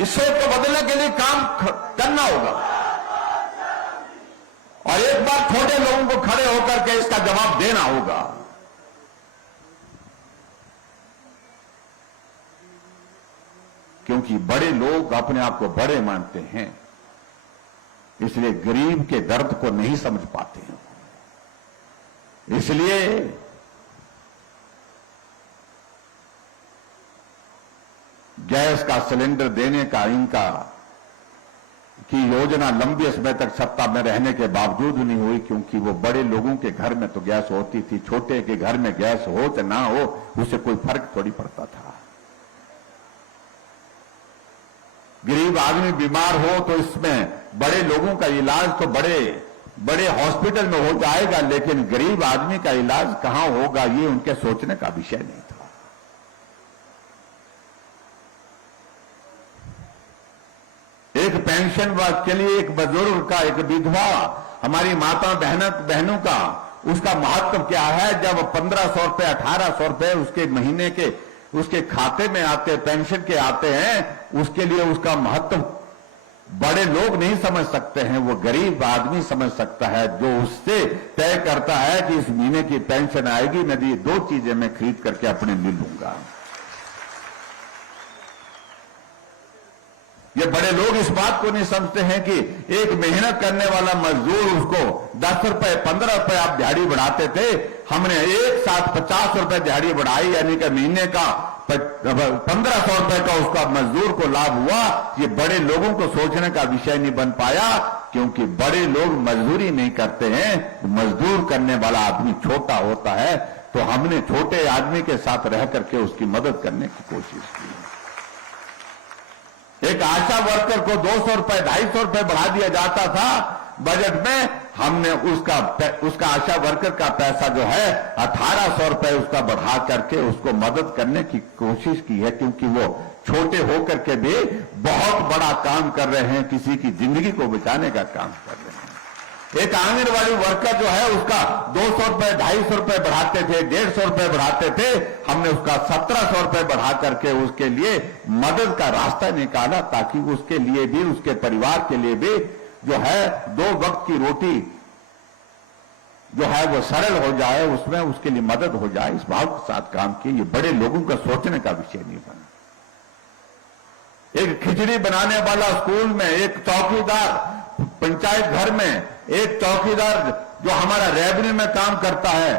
इस सोच को बदलने के लिए काम करना होगा और एक बार छोटे लोगों को खड़े होकर के इसका जवाब देना होगा। क्योंकि बड़े लोग अपने आप को बड़े मानते हैं, इसलिए गरीब के दर्द को नहीं समझ पाते हैं। इसलिए गैस का सिलेंडर देने का इनका की योजना लंबे समय तक सत्ता में रहने के बावजूद नहीं हुई, क्योंकि वो बड़े लोगों के घर में तो गैस होती थी, छोटे के घर में गैस हो या ना हो उससे कोई फर्क थोड़ी पड़ता था। गरीब आदमी बीमार हो तो इसमें बड़े लोगों का इलाज तो बड़े बड़े हॉस्पिटल में हो जाएगा, लेकिन गरीब आदमी का इलाज कहां होगा ये उनके सोचने का विषय नहीं था। एक पेंशन के लिए एक बुजुर्ग का, एक विधवा हमारी माता बहनों का उसका महत्व क्या है। जब 1500 रुपए 1800 रुपए उसके महीने के उसके खाते में आते, पेंशन के आते हैं, उसके लिए उसका महत्व बड़े लोग नहीं समझ सकते हैं, वो गरीब आदमी समझ सकता है, जो उससे तय करता है कि इस महीने की पेंशन आएगी, मैं ये 2 चीजें मैं खरीद करके अपने लिए लूंगा। ये बड़े लोग इस बात को नहीं समझते हैं कि एक मेहनत करने वाला मजदूर उसको 10 रुपए 15 रुपए आप दिहाड़ी बढ़ाते थे, हमने एक साथ 50 रुपए दिहाड़ी बढ़ाई, यानी कि महीने का 1500 रुपए का उसका मजदूर को लाभ हुआ। ये बड़े लोगों को सोचने का विषय नहीं बन पाया, क्योंकि बड़े लोग मजदूरी नहीं करते हैं, मजदूर करने वाला आदमी छोटा होता है। तो हमने छोटे आदमी के साथ रह करके उसकी मदद करने की कोशिश की। एक आशा वर्कर को 200 रुपए 250 रुपए बढ़ा दिया जाता था बजट में, हमने उसका आशा वर्कर का पैसा जो है 1800 रुपए उसका बढ़ा करके उसको मदद करने की कोशिश की है, क्योंकि वो छोटे होकर के भी बहुत बड़ा काम कर रहे हैं, किसी की जिंदगी को बचाने का काम कर रहे हैं। एक आंगनवाड़ी वर्कर जो है उसका 200 रुपए 250 रुपए बढ़ाते थे, 150 रुपए बढ़ाते थे, हमने उसका 1700 रुपए बढ़ा करके उसके लिए मदद का रास्ता निकाला, ताकि उसके लिए भी, उसके परिवार के लिए भी जो है 2 वक्त की रोटी जो है वो सरल हो जाए, उसमें उसके लिए मदद हो जाए, इस भाव के साथ काम किए। ये बड़े लोगों का सोचने का विषय नहीं बना। एक खिचड़ी बनाने वाला स्कूल में, एक चौकीदार पंचायत घर में, एक चौकीदार जो हमारा रेवेन्यू में काम करता है,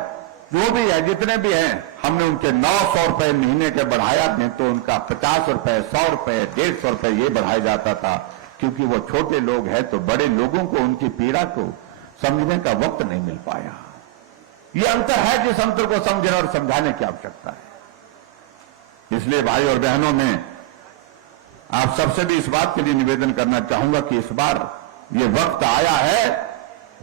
जो भी है, जितने भी हैं, हमने उनके 900 रुपए महीने के बढ़ाया, नहीं तो उनका 50 रुपए 100 रुपए 150 रुपए ये बढ़ाया जाता था, क्योंकि वो छोटे लोग हैं। तो बड़े लोगों को उनकी पीड़ा को समझने का वक्त नहीं मिल पाया। ये अंतर है जिस अंतर को समझने और समझाने की आवश्यकता है। इसलिए भाई और बहनों, में आप सबसे भी इस बात के लिए निवेदन करना चाहूंगा कि इस बार ये वक्त आया है,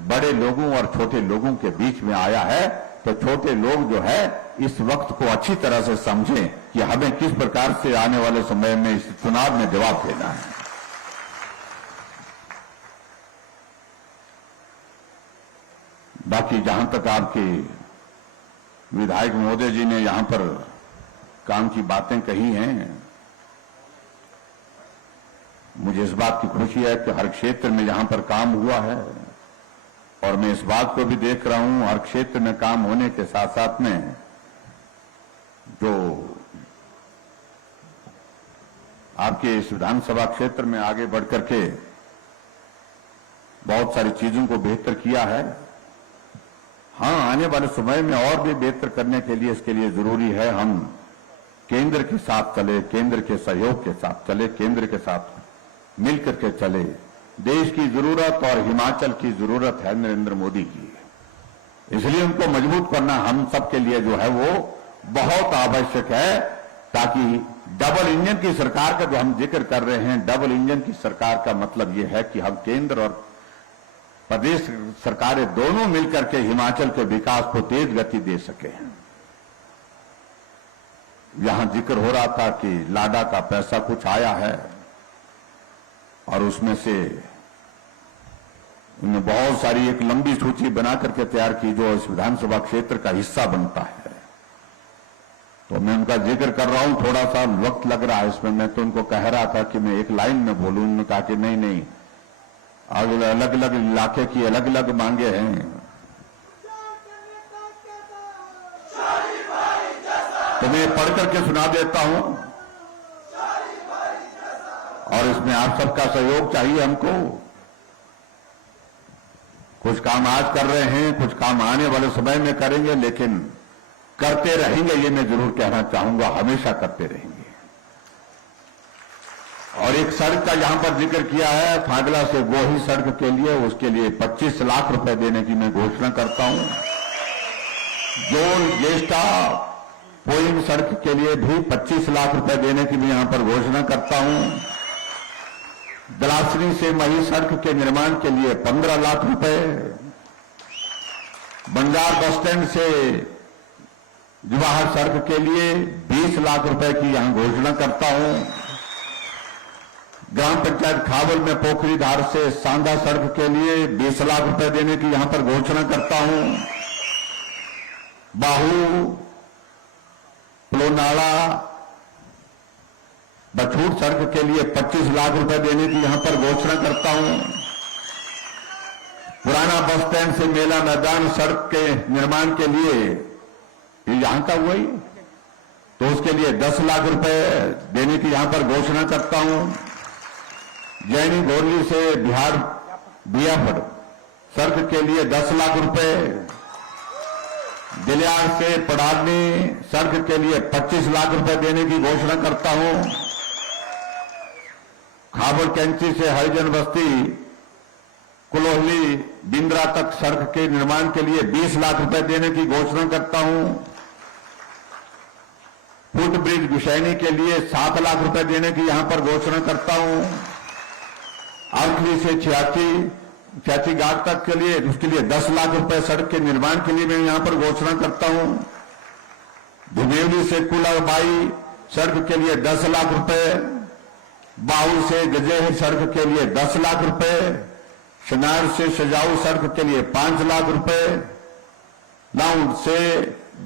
बड़े लोगों और छोटे लोगों के बीच में आया है। तो छोटे लोग जो है इस वक्त को अच्छी तरह से समझें कि हमें किस प्रकार से आने वाले समय में इस चुनाव में जवाब देना है। बाकी जहां तक आपके विधायक महोदय जी ने यहां पर काम की बातें कही हैं, मुझे इस बात की खुशी है कि हर क्षेत्र में यहां पर काम हुआ है, और मैं इस बात को भी देख रहा हूं हर क्षेत्र में काम होने के साथ साथ में जो आपके इस विधानसभा क्षेत्र में आगे बढ़कर के बहुत सारी चीजों को बेहतर किया है। हां, आने वाले समय में और भी बेहतर करने के लिए, इसके लिए जरूरी है हम केंद्र के साथ चले, केंद्र के सहयोग के साथ चले, केंद्र के साथ मिलकर के चले। देश की जरूरत और हिमाचल की जरूरत है नरेंद्र मोदी की, इसलिए उनको मजबूत करना हम सबके लिए जो है वो बहुत आवश्यक है, ताकि डबल इंजन की सरकार का जो हम जिक्र कर रहे हैं, डबल इंजन की सरकार का मतलब यह है कि हम केंद्र और प्रदेश सरकारें दोनों मिलकर के हिमाचल के विकास को तेज गति दे सके। यहां जिक्र हो रहा था कि लाडा का पैसा कुछ आया है, और उसमें से उन्होंने बहुत सारी एक लंबी सूची बना करके तैयार की जो इस विधानसभा क्षेत्र का हिस्सा बनता है। तो मैं उनका जिक्र कर रहा हूं, थोड़ा सा वक्त लग रहा है इसमें। मैं तो उनको कह रहा था कि मैं एक लाइन में बोलूं, उन्होंने कहा कि नहीं नहीं, अलग अलग इलाके की अलग अलग मांगे हैं। तो मैं पढ़ करके सुना देता हूं, और इसमें आप सबका सहयोग चाहिए हमको। कुछ काम आज कर रहे हैं, कुछ काम आने वाले समय में करेंगे, लेकिन करते रहेंगे, ये मैं जरूर कहना चाहूंगा, हमेशा करते रहेंगे। और एक सड़क का यहां पर जिक्र किया है, फागला से गोही सड़क के लिए, उसके लिए 25 लाख रुपए देने की मैं घोषणा करता हूं। जोल ज्येष्ठा पोइंग सड़क के लिए भी 25 लाख रुपए देने की मैं यहां पर घोषणा करता हूं। दलासनी से मही सड़क के निर्माण के लिए 15 लाख रुपए, बंजार बस स्टैंड से जवाहर सड़क के लिए 20 लाख रुपए की यहां घोषणा करता हूं। ग्राम पंचायत खावल में पोखरी धार से सांदा सड़क के लिए 20 लाख रुपए देने की यहां पर घोषणा करता हूं। बाहू प्लोनाला बछूट सड़क के लिए 25 लाख रुपए देने की यहां पर घोषणा करता हूं। पुराना बस स्टैंड से मेला मैदान सड़क के निर्माण के लिए, ये यहां का हुआ ही, तो उसके लिए 10 लाख रुपए देने की यहां पर घोषणा करता हूं। जैनी गोरली से बिहार बियाफड़ सड़क के लिए 10 लाख रुपए, दिलियार से पड़ानी सड़क के लिए 25 लाख रुपए देने की घोषणा करता हूं। खाबर कैंची से हरिजन बस्ती कुलोहली बिंद्रा तक सड़क के निर्माण के लिए 20 लाख रुपए देने की घोषणा करता हूं। फुट ब्रिज गुशैनी के लिए 7 लाख रुपए देने की यहां पर घोषणा करता हूं। आखिरी से छियाची घाट तक के लिए, उसके लिए 10 लाख रुपए सड़क के निर्माण के लिए मैं यहां पर घोषणा करता हूं। धुमेवली से कुलाबाई सड़क के लिए 10 लाख रुपए, बाहू से गजेहर सड़क के लिए 10 लाख रुपए, शनार से सजाऊ सड़क के लिए 5 लाख रुपए, लाउंड से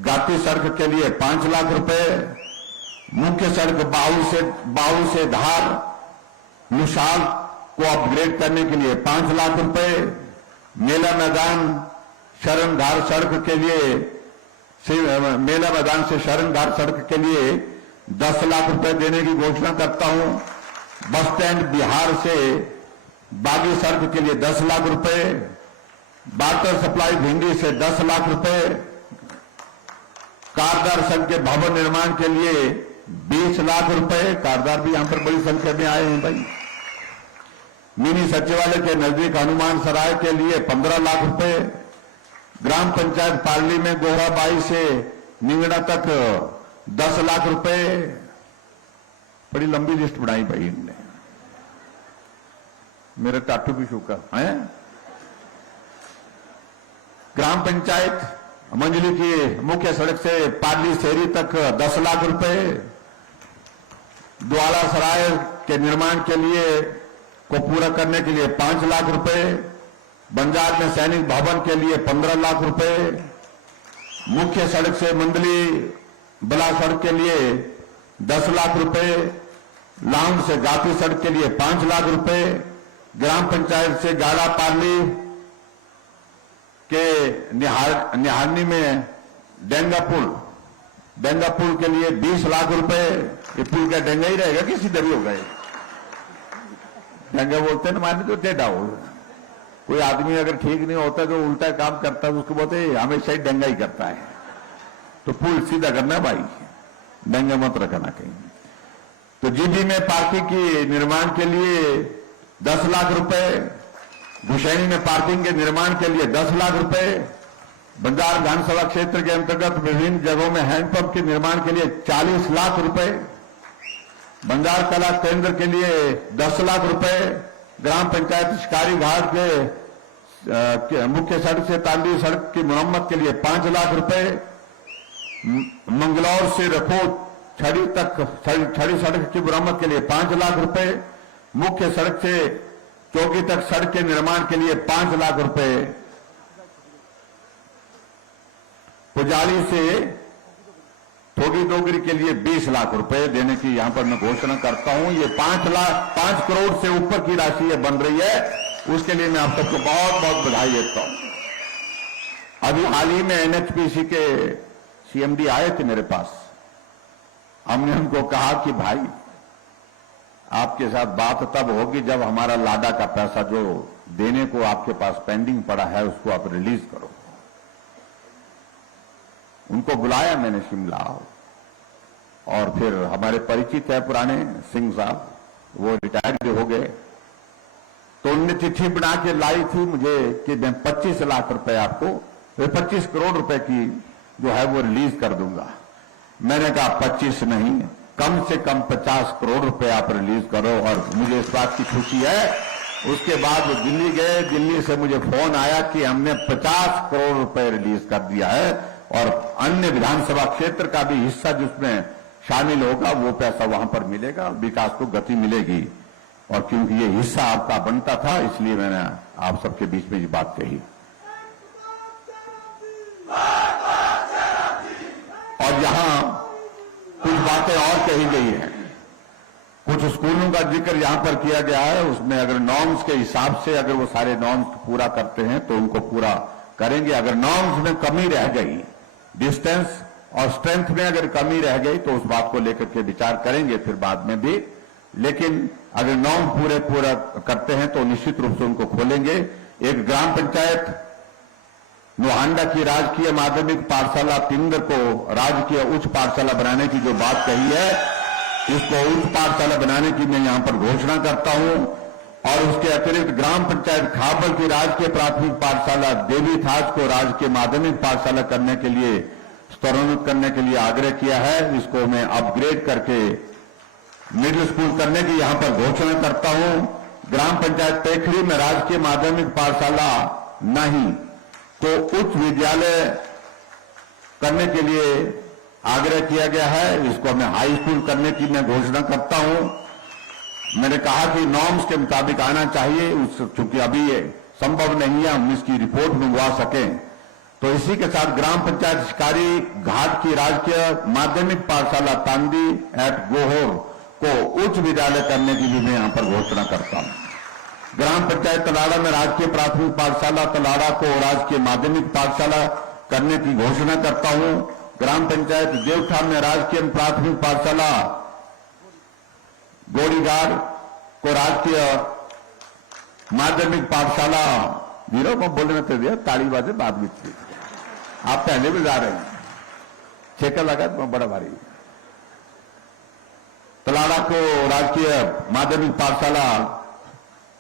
गाती सड़क के लिए 5 लाख रुपए, मुख्य सड़क बाहू से धार मुशाल को अपग्रेड करने के लिए 5 लाख रुपए, मेला मैदान शरणधार सड़क के लिए, मेला मैदान से शरणधार सड़क के लिए 10 लाख रुपए देने की घोषणा करता हूं। बस स्टैंड बिहार से बागी सड़क के लिए 10 लाख रुपए, वाटर सप्लाई भिंडी से 10 लाख रुपए, कारदार संघ के भवन निर्माण के लिए 20 लाख रुपए, कारदार भी यहां पर बड़ी संख्या में आए हैं भाई। मिनी सचिवालय के नजदीक हनुमान सराय के लिए 15 लाख रुपए, ग्राम पंचायत पार्ली में गोहराबाई से निंगड़ा तक 10 लाख रुपए, बड़ी लंबी लिस्ट बनाई भाई इनने, मेरे टाटू भी शुक्र है। ग्राम पंचायत मंजली की मुख्य सड़क से पार्ली शहरी तक 10 लाख रुपए, द्वाला सराय के निर्माण के लिए को पूरा करने के लिए 5 लाख रुपए, बंजार में सैनिक भवन के लिए 15 लाख रुपए, मुख्य सड़क से मंडली बला सड़क के लिए 10 लाख रुपए, लाउंड से गाती सड़क के लिए 5 लाख रुपए, ग्राम पंचायत से गाड़ा पार्ली के निहारनी में डेंगा पुल के लिए 20 लाख रुपए। ये पुल क्या डेंगा ही रहेगा कि सीधा भी होगा? डेंगा बोलते हैं ना, माने तो टेढ़ा हो। कोई आदमी अगर ठीक नहीं होता जो उल्टा काम करता है उसको बोलते हैं हमेशा ही डेंगा ही करता है। तो पुल सीधा करना है भाई, डेंगा मत रखना कहीं। तो जीबी में पार्किंग की निर्माण के लिए 10 लाख रुपए, भुशैनी में पार्किंग के निर्माण के लिए 10 लाख रुपए, बंजार विधानसभा क्षेत्र के अंतर्गत विभिन्न जगहों में हैंडपंप के निर्माण के लिए 40 लाख रुपए, बंजार कला केंद्र के लिए 10 लाख रुपए, ग्राम पंचायत शिकारी घाट के मुख्य सड़क से तांडी सड़क की मरम्मत के लिए 5 लाख रुपए, मंगलौर से रखो छड़ी तक छड़ी सड़क की मरम्मत के लिए 5 लाख रुपए, मुख्य सड़क से चौकी तक सड़क के निर्माण के लिए 5 लाख रुपए, पुजाली से थोड़ी डोगरी के लिए 20 लाख रुपए देने की यहां पर मैं घोषणा करता हूं। ये 5 करोड़ से ऊपर की राशि ये बन रही है, उसके लिए मैं आप सबको बहुत बहुत बधाई देता हूं। अभी हाल ही में एनएचपीसी के सीएमडी आए थे मेरे पास। हमने उनको कहा कि भाई आपके साथ बात तब होगी जब हमारा लाडा का पैसा जो देने को आपके पास पेंडिंग पड़ा है उसको आप रिलीज करो। उनको बुलाया मैंने शिमला, और फिर हमारे परिचित है पुराने सिंह साहब, वो रिटायर्ड हो गए, तो उनने चिट्ठी बना के लाई थी मुझे कि मैं 25 लाख रुपए आपको 25 करोड़ रुपए की जो है वो रिलीज कर दूंगा। मैंने कहा 25 नहीं, कम से कम 50 करोड़ रुपए आप रिलीज करो। और मुझे इस बात की खुशी है, उसके बाद वो दिल्ली गए, दिल्ली से मुझे फोन आया कि हमने 50 करोड़ रुपए रिलीज कर दिया है, और अन्य विधानसभा क्षेत्र का भी हिस्सा जिसमें शामिल होगा वो पैसा वहां पर मिलेगा, विकास को गति मिलेगी। और क्योंकि ये हिस्सा आपका बनता था, इसलिए मैंने आप सबके बीच में ये बात कही। और यहां कुछ बातें और कही गई हैं, कुछ स्कूलों का जिक्र यहां पर किया गया है। उसमें अगर नॉर्म्स के हिसाब से अगर वो सारे नॉर्म्स पूरा करते हैं तो उनको पूरा करेंगे। अगर नॉर्म्स में कमी रह गई, डिस्टेंस और स्ट्रेंथ में अगर कमी रह गई तो उस बात को लेकर के विचार करेंगे फिर बाद में भी। लेकिन अगर नॉर्म पूरा करते हैं तो निश्चित रूप से उनको खोलेंगे। एक ग्राम पंचायत नोहांडा की राजकीय माध्यमिक पाठशाला पिंगर को राजकीय उच्च पाठशाला बनाने की जो बात कही है, इसको उच्च पाठशाला बनाने की मैं यहां पर घोषणा करता हूं। और उसके अतिरिक्त ग्राम पंचायत खाबल की राजकीय प्राथमिक पाठशाला देवी थाज को राजकीय माध्यमिक पाठशाला करने के लिए, स्तरोन्नत करने के लिए आग्रह किया है। इसको मैं अपग्रेड करके मिडिल स्कूल करने की यहां पर घोषणा करता हूं। ग्राम पंचायत पेखड़ी में राजकीय माध्यमिक पाठशाला नहीं तो उच्च विद्यालय करने के लिए आग्रह किया गया है। इसको मैं हाई स्कूल करने की मैं घोषणा करता हूं। मैंने कहा कि नॉर्म्स के मुताबिक आना चाहिए, चूंकि अभी ये संभव नहीं है हम इसकी रिपोर्ट मंगवा सकें। तो इसी के साथ ग्राम पंचायत शिकारी घाट की राजकीय माध्यमिक पाठशाला तांदी एट गोहोर को उच्च विद्यालय करने की भी मैं यहां पर घोषणा करता हूं। ग्राम पंचायत तलाड़ा में राजकीय प्राथमिक पाठशाला तलाड़ा को राजकीय माध्यमिक पाठशाला करने की घोषणा करता हूं। ग्राम पंचायत देवठा में राजकीय प्राथमिक पाठशाला गोड़ीगार को राजकीय माध्यमिक पाठशाला वीरों को बोलने तो दिया, ताली बाजे बाद में थी, आप पहले भी जा रहे हैं, छेका लगा तो बड़ा भारी। तलाड़ा को राजकीय माध्यमिक पाठशाला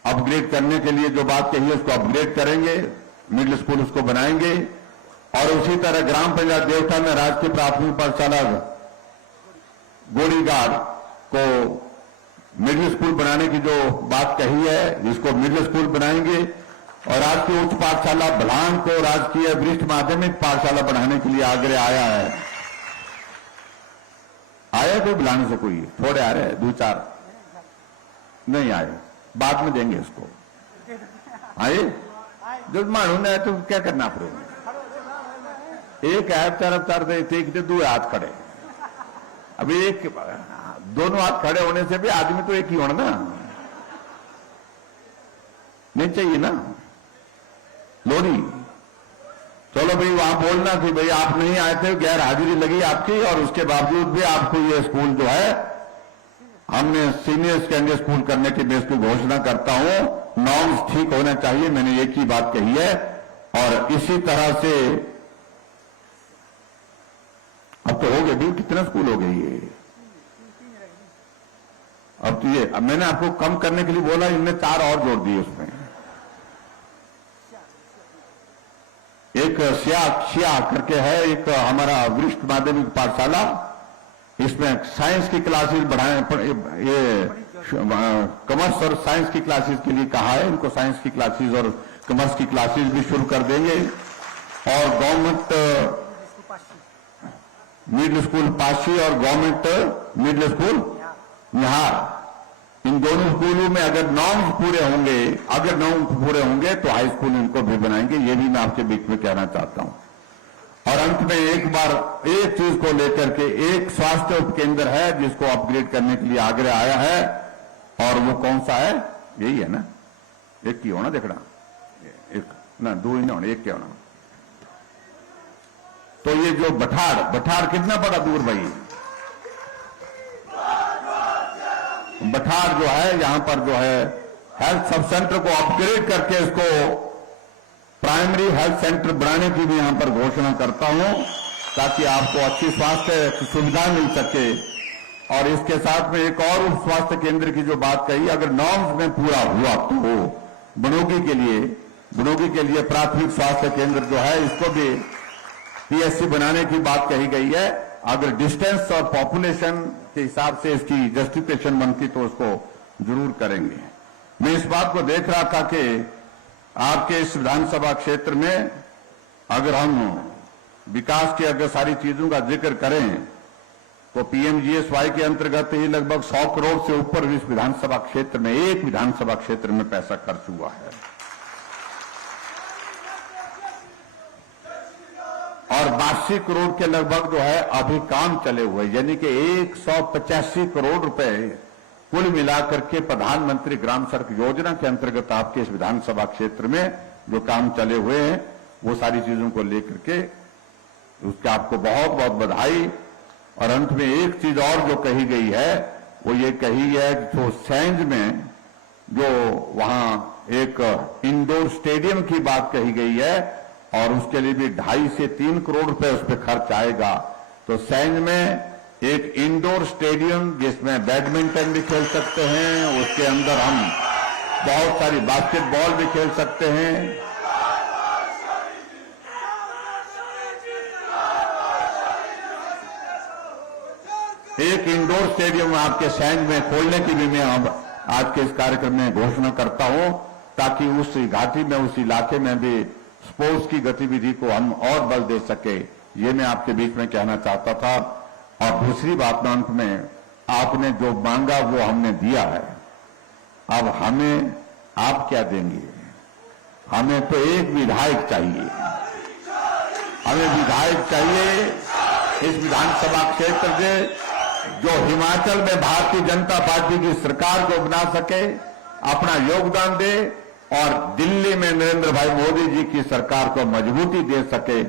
अपग्रेड करने के लिए जो बात कही है उसको अपग्रेड करेंगे, मिडिल स्कूल उसको बनाएंगे। और उसी तरह ग्राम पंचायत देवठा में राजकीय प्राथमिक पाठशाला गोड़ीगार को मिडिल स्कूल बनाने की जो बात कही है इसको मिडिल स्कूल बनाएंगे। और राजकीय उच्च पाठशाला भलान को राजकीय वरिष्ठ माध्यमिक पाठशाला बनाने के लिए आग्रह आया है। आया कोई बुलाने से? कोई थोड़े आ रहे हैं, 2-4 नहीं आए, बाद में देंगे इसको। आए जो मालूम है तो क्या करना पड़ेगा? एक है तरफ देखते 2 हाथ खड़े, अभी एक दोनों हाथ खड़े होने से भी आदमी तो एक ही होना ना, नहीं चाहिए ना लोरी। चलो भाई वहां बोलना कि भाई आप नहीं आए थे, गैर हाजिरी लगी आपकी, और उसके बावजूद भी आपको ये स्कूल जो है हमने सीनियर सेकेंडरी स्कूल करने की मैं इसकी घोषणा करता हूं। नॉर्म्स ठीक होना चाहिए, मैंने एक ही बात कही है। और इसी तरह से अब तो हो गए भी, कितना स्कूल हो गए ये? अब तो ये अब मैंने आपको कम करने के लिए बोला, इनने 4 और जोड़ दिए उसमें। एक शिया करके है, एक हमारा वरिष्ठ माध्यमिक पाठशाला, इसमें साइंस की क्लासेस बढ़ाए, ये कॉमर्स और साइंस की क्लासेस के लिए कहा है, इनको साइंस की क्लासेस और कॉमर्स की क्लासेस भी शुरू कर देंगे। और गवर्नमेंट मिडिल स्कूल पाशी और गवर्नमेंट मिडिल स्कूल निहार, इन दोनों स्कूलों में अगर नॉर्म्स पूरे होंगे तो हाई स्कूल इनको भी बनाएंगे। ये भी मैं आपके बीच में कहना चाहता हूं। और अंत में एक बार एक चीज को लेकर के एक स्वास्थ्य उपकेंद्र है जिसको अपग्रेड करने के लिए आग्रह आया है, और वो कौन सा है? यही है ना, एक की होना देखना, एक ना, दो ही ना होना, एक क्या होना। तो ये जो बठाड़ कितना बड़ा दूर भाई, बठाड़ जो है, यहां पर जो है हेल्थ सब सेंटर को अपग्रेड करके इसको प्राइमरी हेल्थ सेंटर बनाने की भी यहां पर घोषणा करता हूं, ताकि आपको अच्छी स्वास्थ्य सुविधा मिल सके। और इसके साथ में एक और उप स्वास्थ्य केंद्र की जो बात कही, अगर नॉर्म्स में पूरा हुआ तो बनोगी के लिए प्राथमिक स्वास्थ्य केंद्र जो है इसको भी पीएससी बनाने की बात कही गई है। अगर डिस्टेंस और पॉपुलेशन के हिसाब से इसकी जस्टिफिकेशन बनती तो उसको जरूर करेंगे। मैं इस बात को देख रहा था कि आपके इस विधानसभा क्षेत्र में अगर हम विकास की अगर सारी चीजों का जिक्र करें तो पीएमजीएसवाई के अंतर्गत ही लगभग 100 करोड़ से ऊपर इस विधानसभा क्षेत्र में, एक विधानसभा क्षेत्र में पैसा खर्च हुआ है। और 82 करोड़ के लगभग जो है अभी काम चले हुए, यानी कि 185 करोड़ रुपए कुल मिलाकर के प्रधानमंत्री ग्राम सड़क योजना के अंतर्गत आपके इस विधानसभा क्षेत्र में जो काम चले हुए हैं, वो सारी चीजों को लेकर के उसके आपको बहुत बहुत बधाई। और अंत में एक चीज और जो कही गई है वो ये कही है कि जो सैंज में जो वहां एक इंडोर स्टेडियम की बात कही गई है और उसके लिए भी 2.5 से 3 करोड़ रुपए उस पर खर्च आएगा। तो सैंज में एक इंडोर स्टेडियम जिसमें बैडमिंटन भी खेल सकते हैं, उसके अंदर हम बहुत सारी बास्केटबॉल भी खेल सकते हैं। एक इंडोर स्टेडियम आपके सैंज में खोलने की भी मैं आज के इस कार्यक्रम में घोषणा करता हूं, ताकि उस घाटी में, उस इलाके में भी स्पोर्ट्स की गतिविधि को हम और बल दे सके। ये मैं आपके बीच में कहना चाहता था। और दूसरी बात अंत में, आपने जो मांगा वो हमने दिया है, अब हमें आप क्या देंगे? हमें तो एक विधायक चाहिए, हमें विधायक चाहिए इस विधानसभा क्षेत्र से जो हिमाचल में भारतीय जनता पार्टी की सरकार को बना सके, अपना योगदान दे और दिल्ली में नरेंद्र भाई मोदी जी की सरकार को मजबूती दे सके।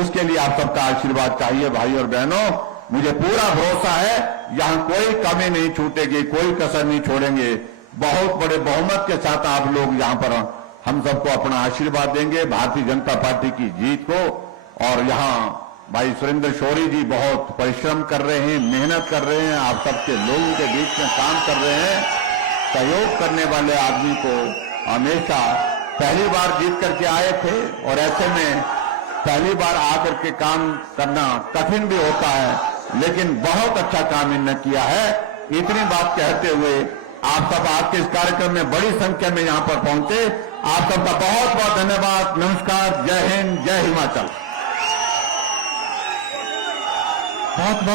उसके लिए आप सबका आशीर्वाद चाहिए भाई और बहनों। मुझे पूरा भरोसा है यहां कोई कमी नहीं छूटेगी, कोई कसर नहीं छोड़ेंगे। बहुत बड़े बहुमत के साथ आप लोग यहां पर हम सबको अपना आशीर्वाद देंगे भारतीय जनता पार्टी की जीत को। और यहां भाई सुरेंद्र शौरी जी बहुत परिश्रम कर रहे हैं, मेहनत कर रहे हैं, आप सबके लोगों के बीच में काम कर रहे हैं। सहयोग करने वाले आदमी को हमेशा पहली बार जीत करके आए थे और ऐसे में पहली बार आकर के काम करना कठिन भी होता है, लेकिन बहुत अच्छा काम इन्होंने किया है। इतनी बात कहते हुए आप सब आज के इस कार्यक्रम में बड़ी संख्या में यहां पर पहुंचे, आप सबका बहुत बहुत धन्यवाद। नमस्कार, जय हिंद, जय हिमाचल। बहुत बहुत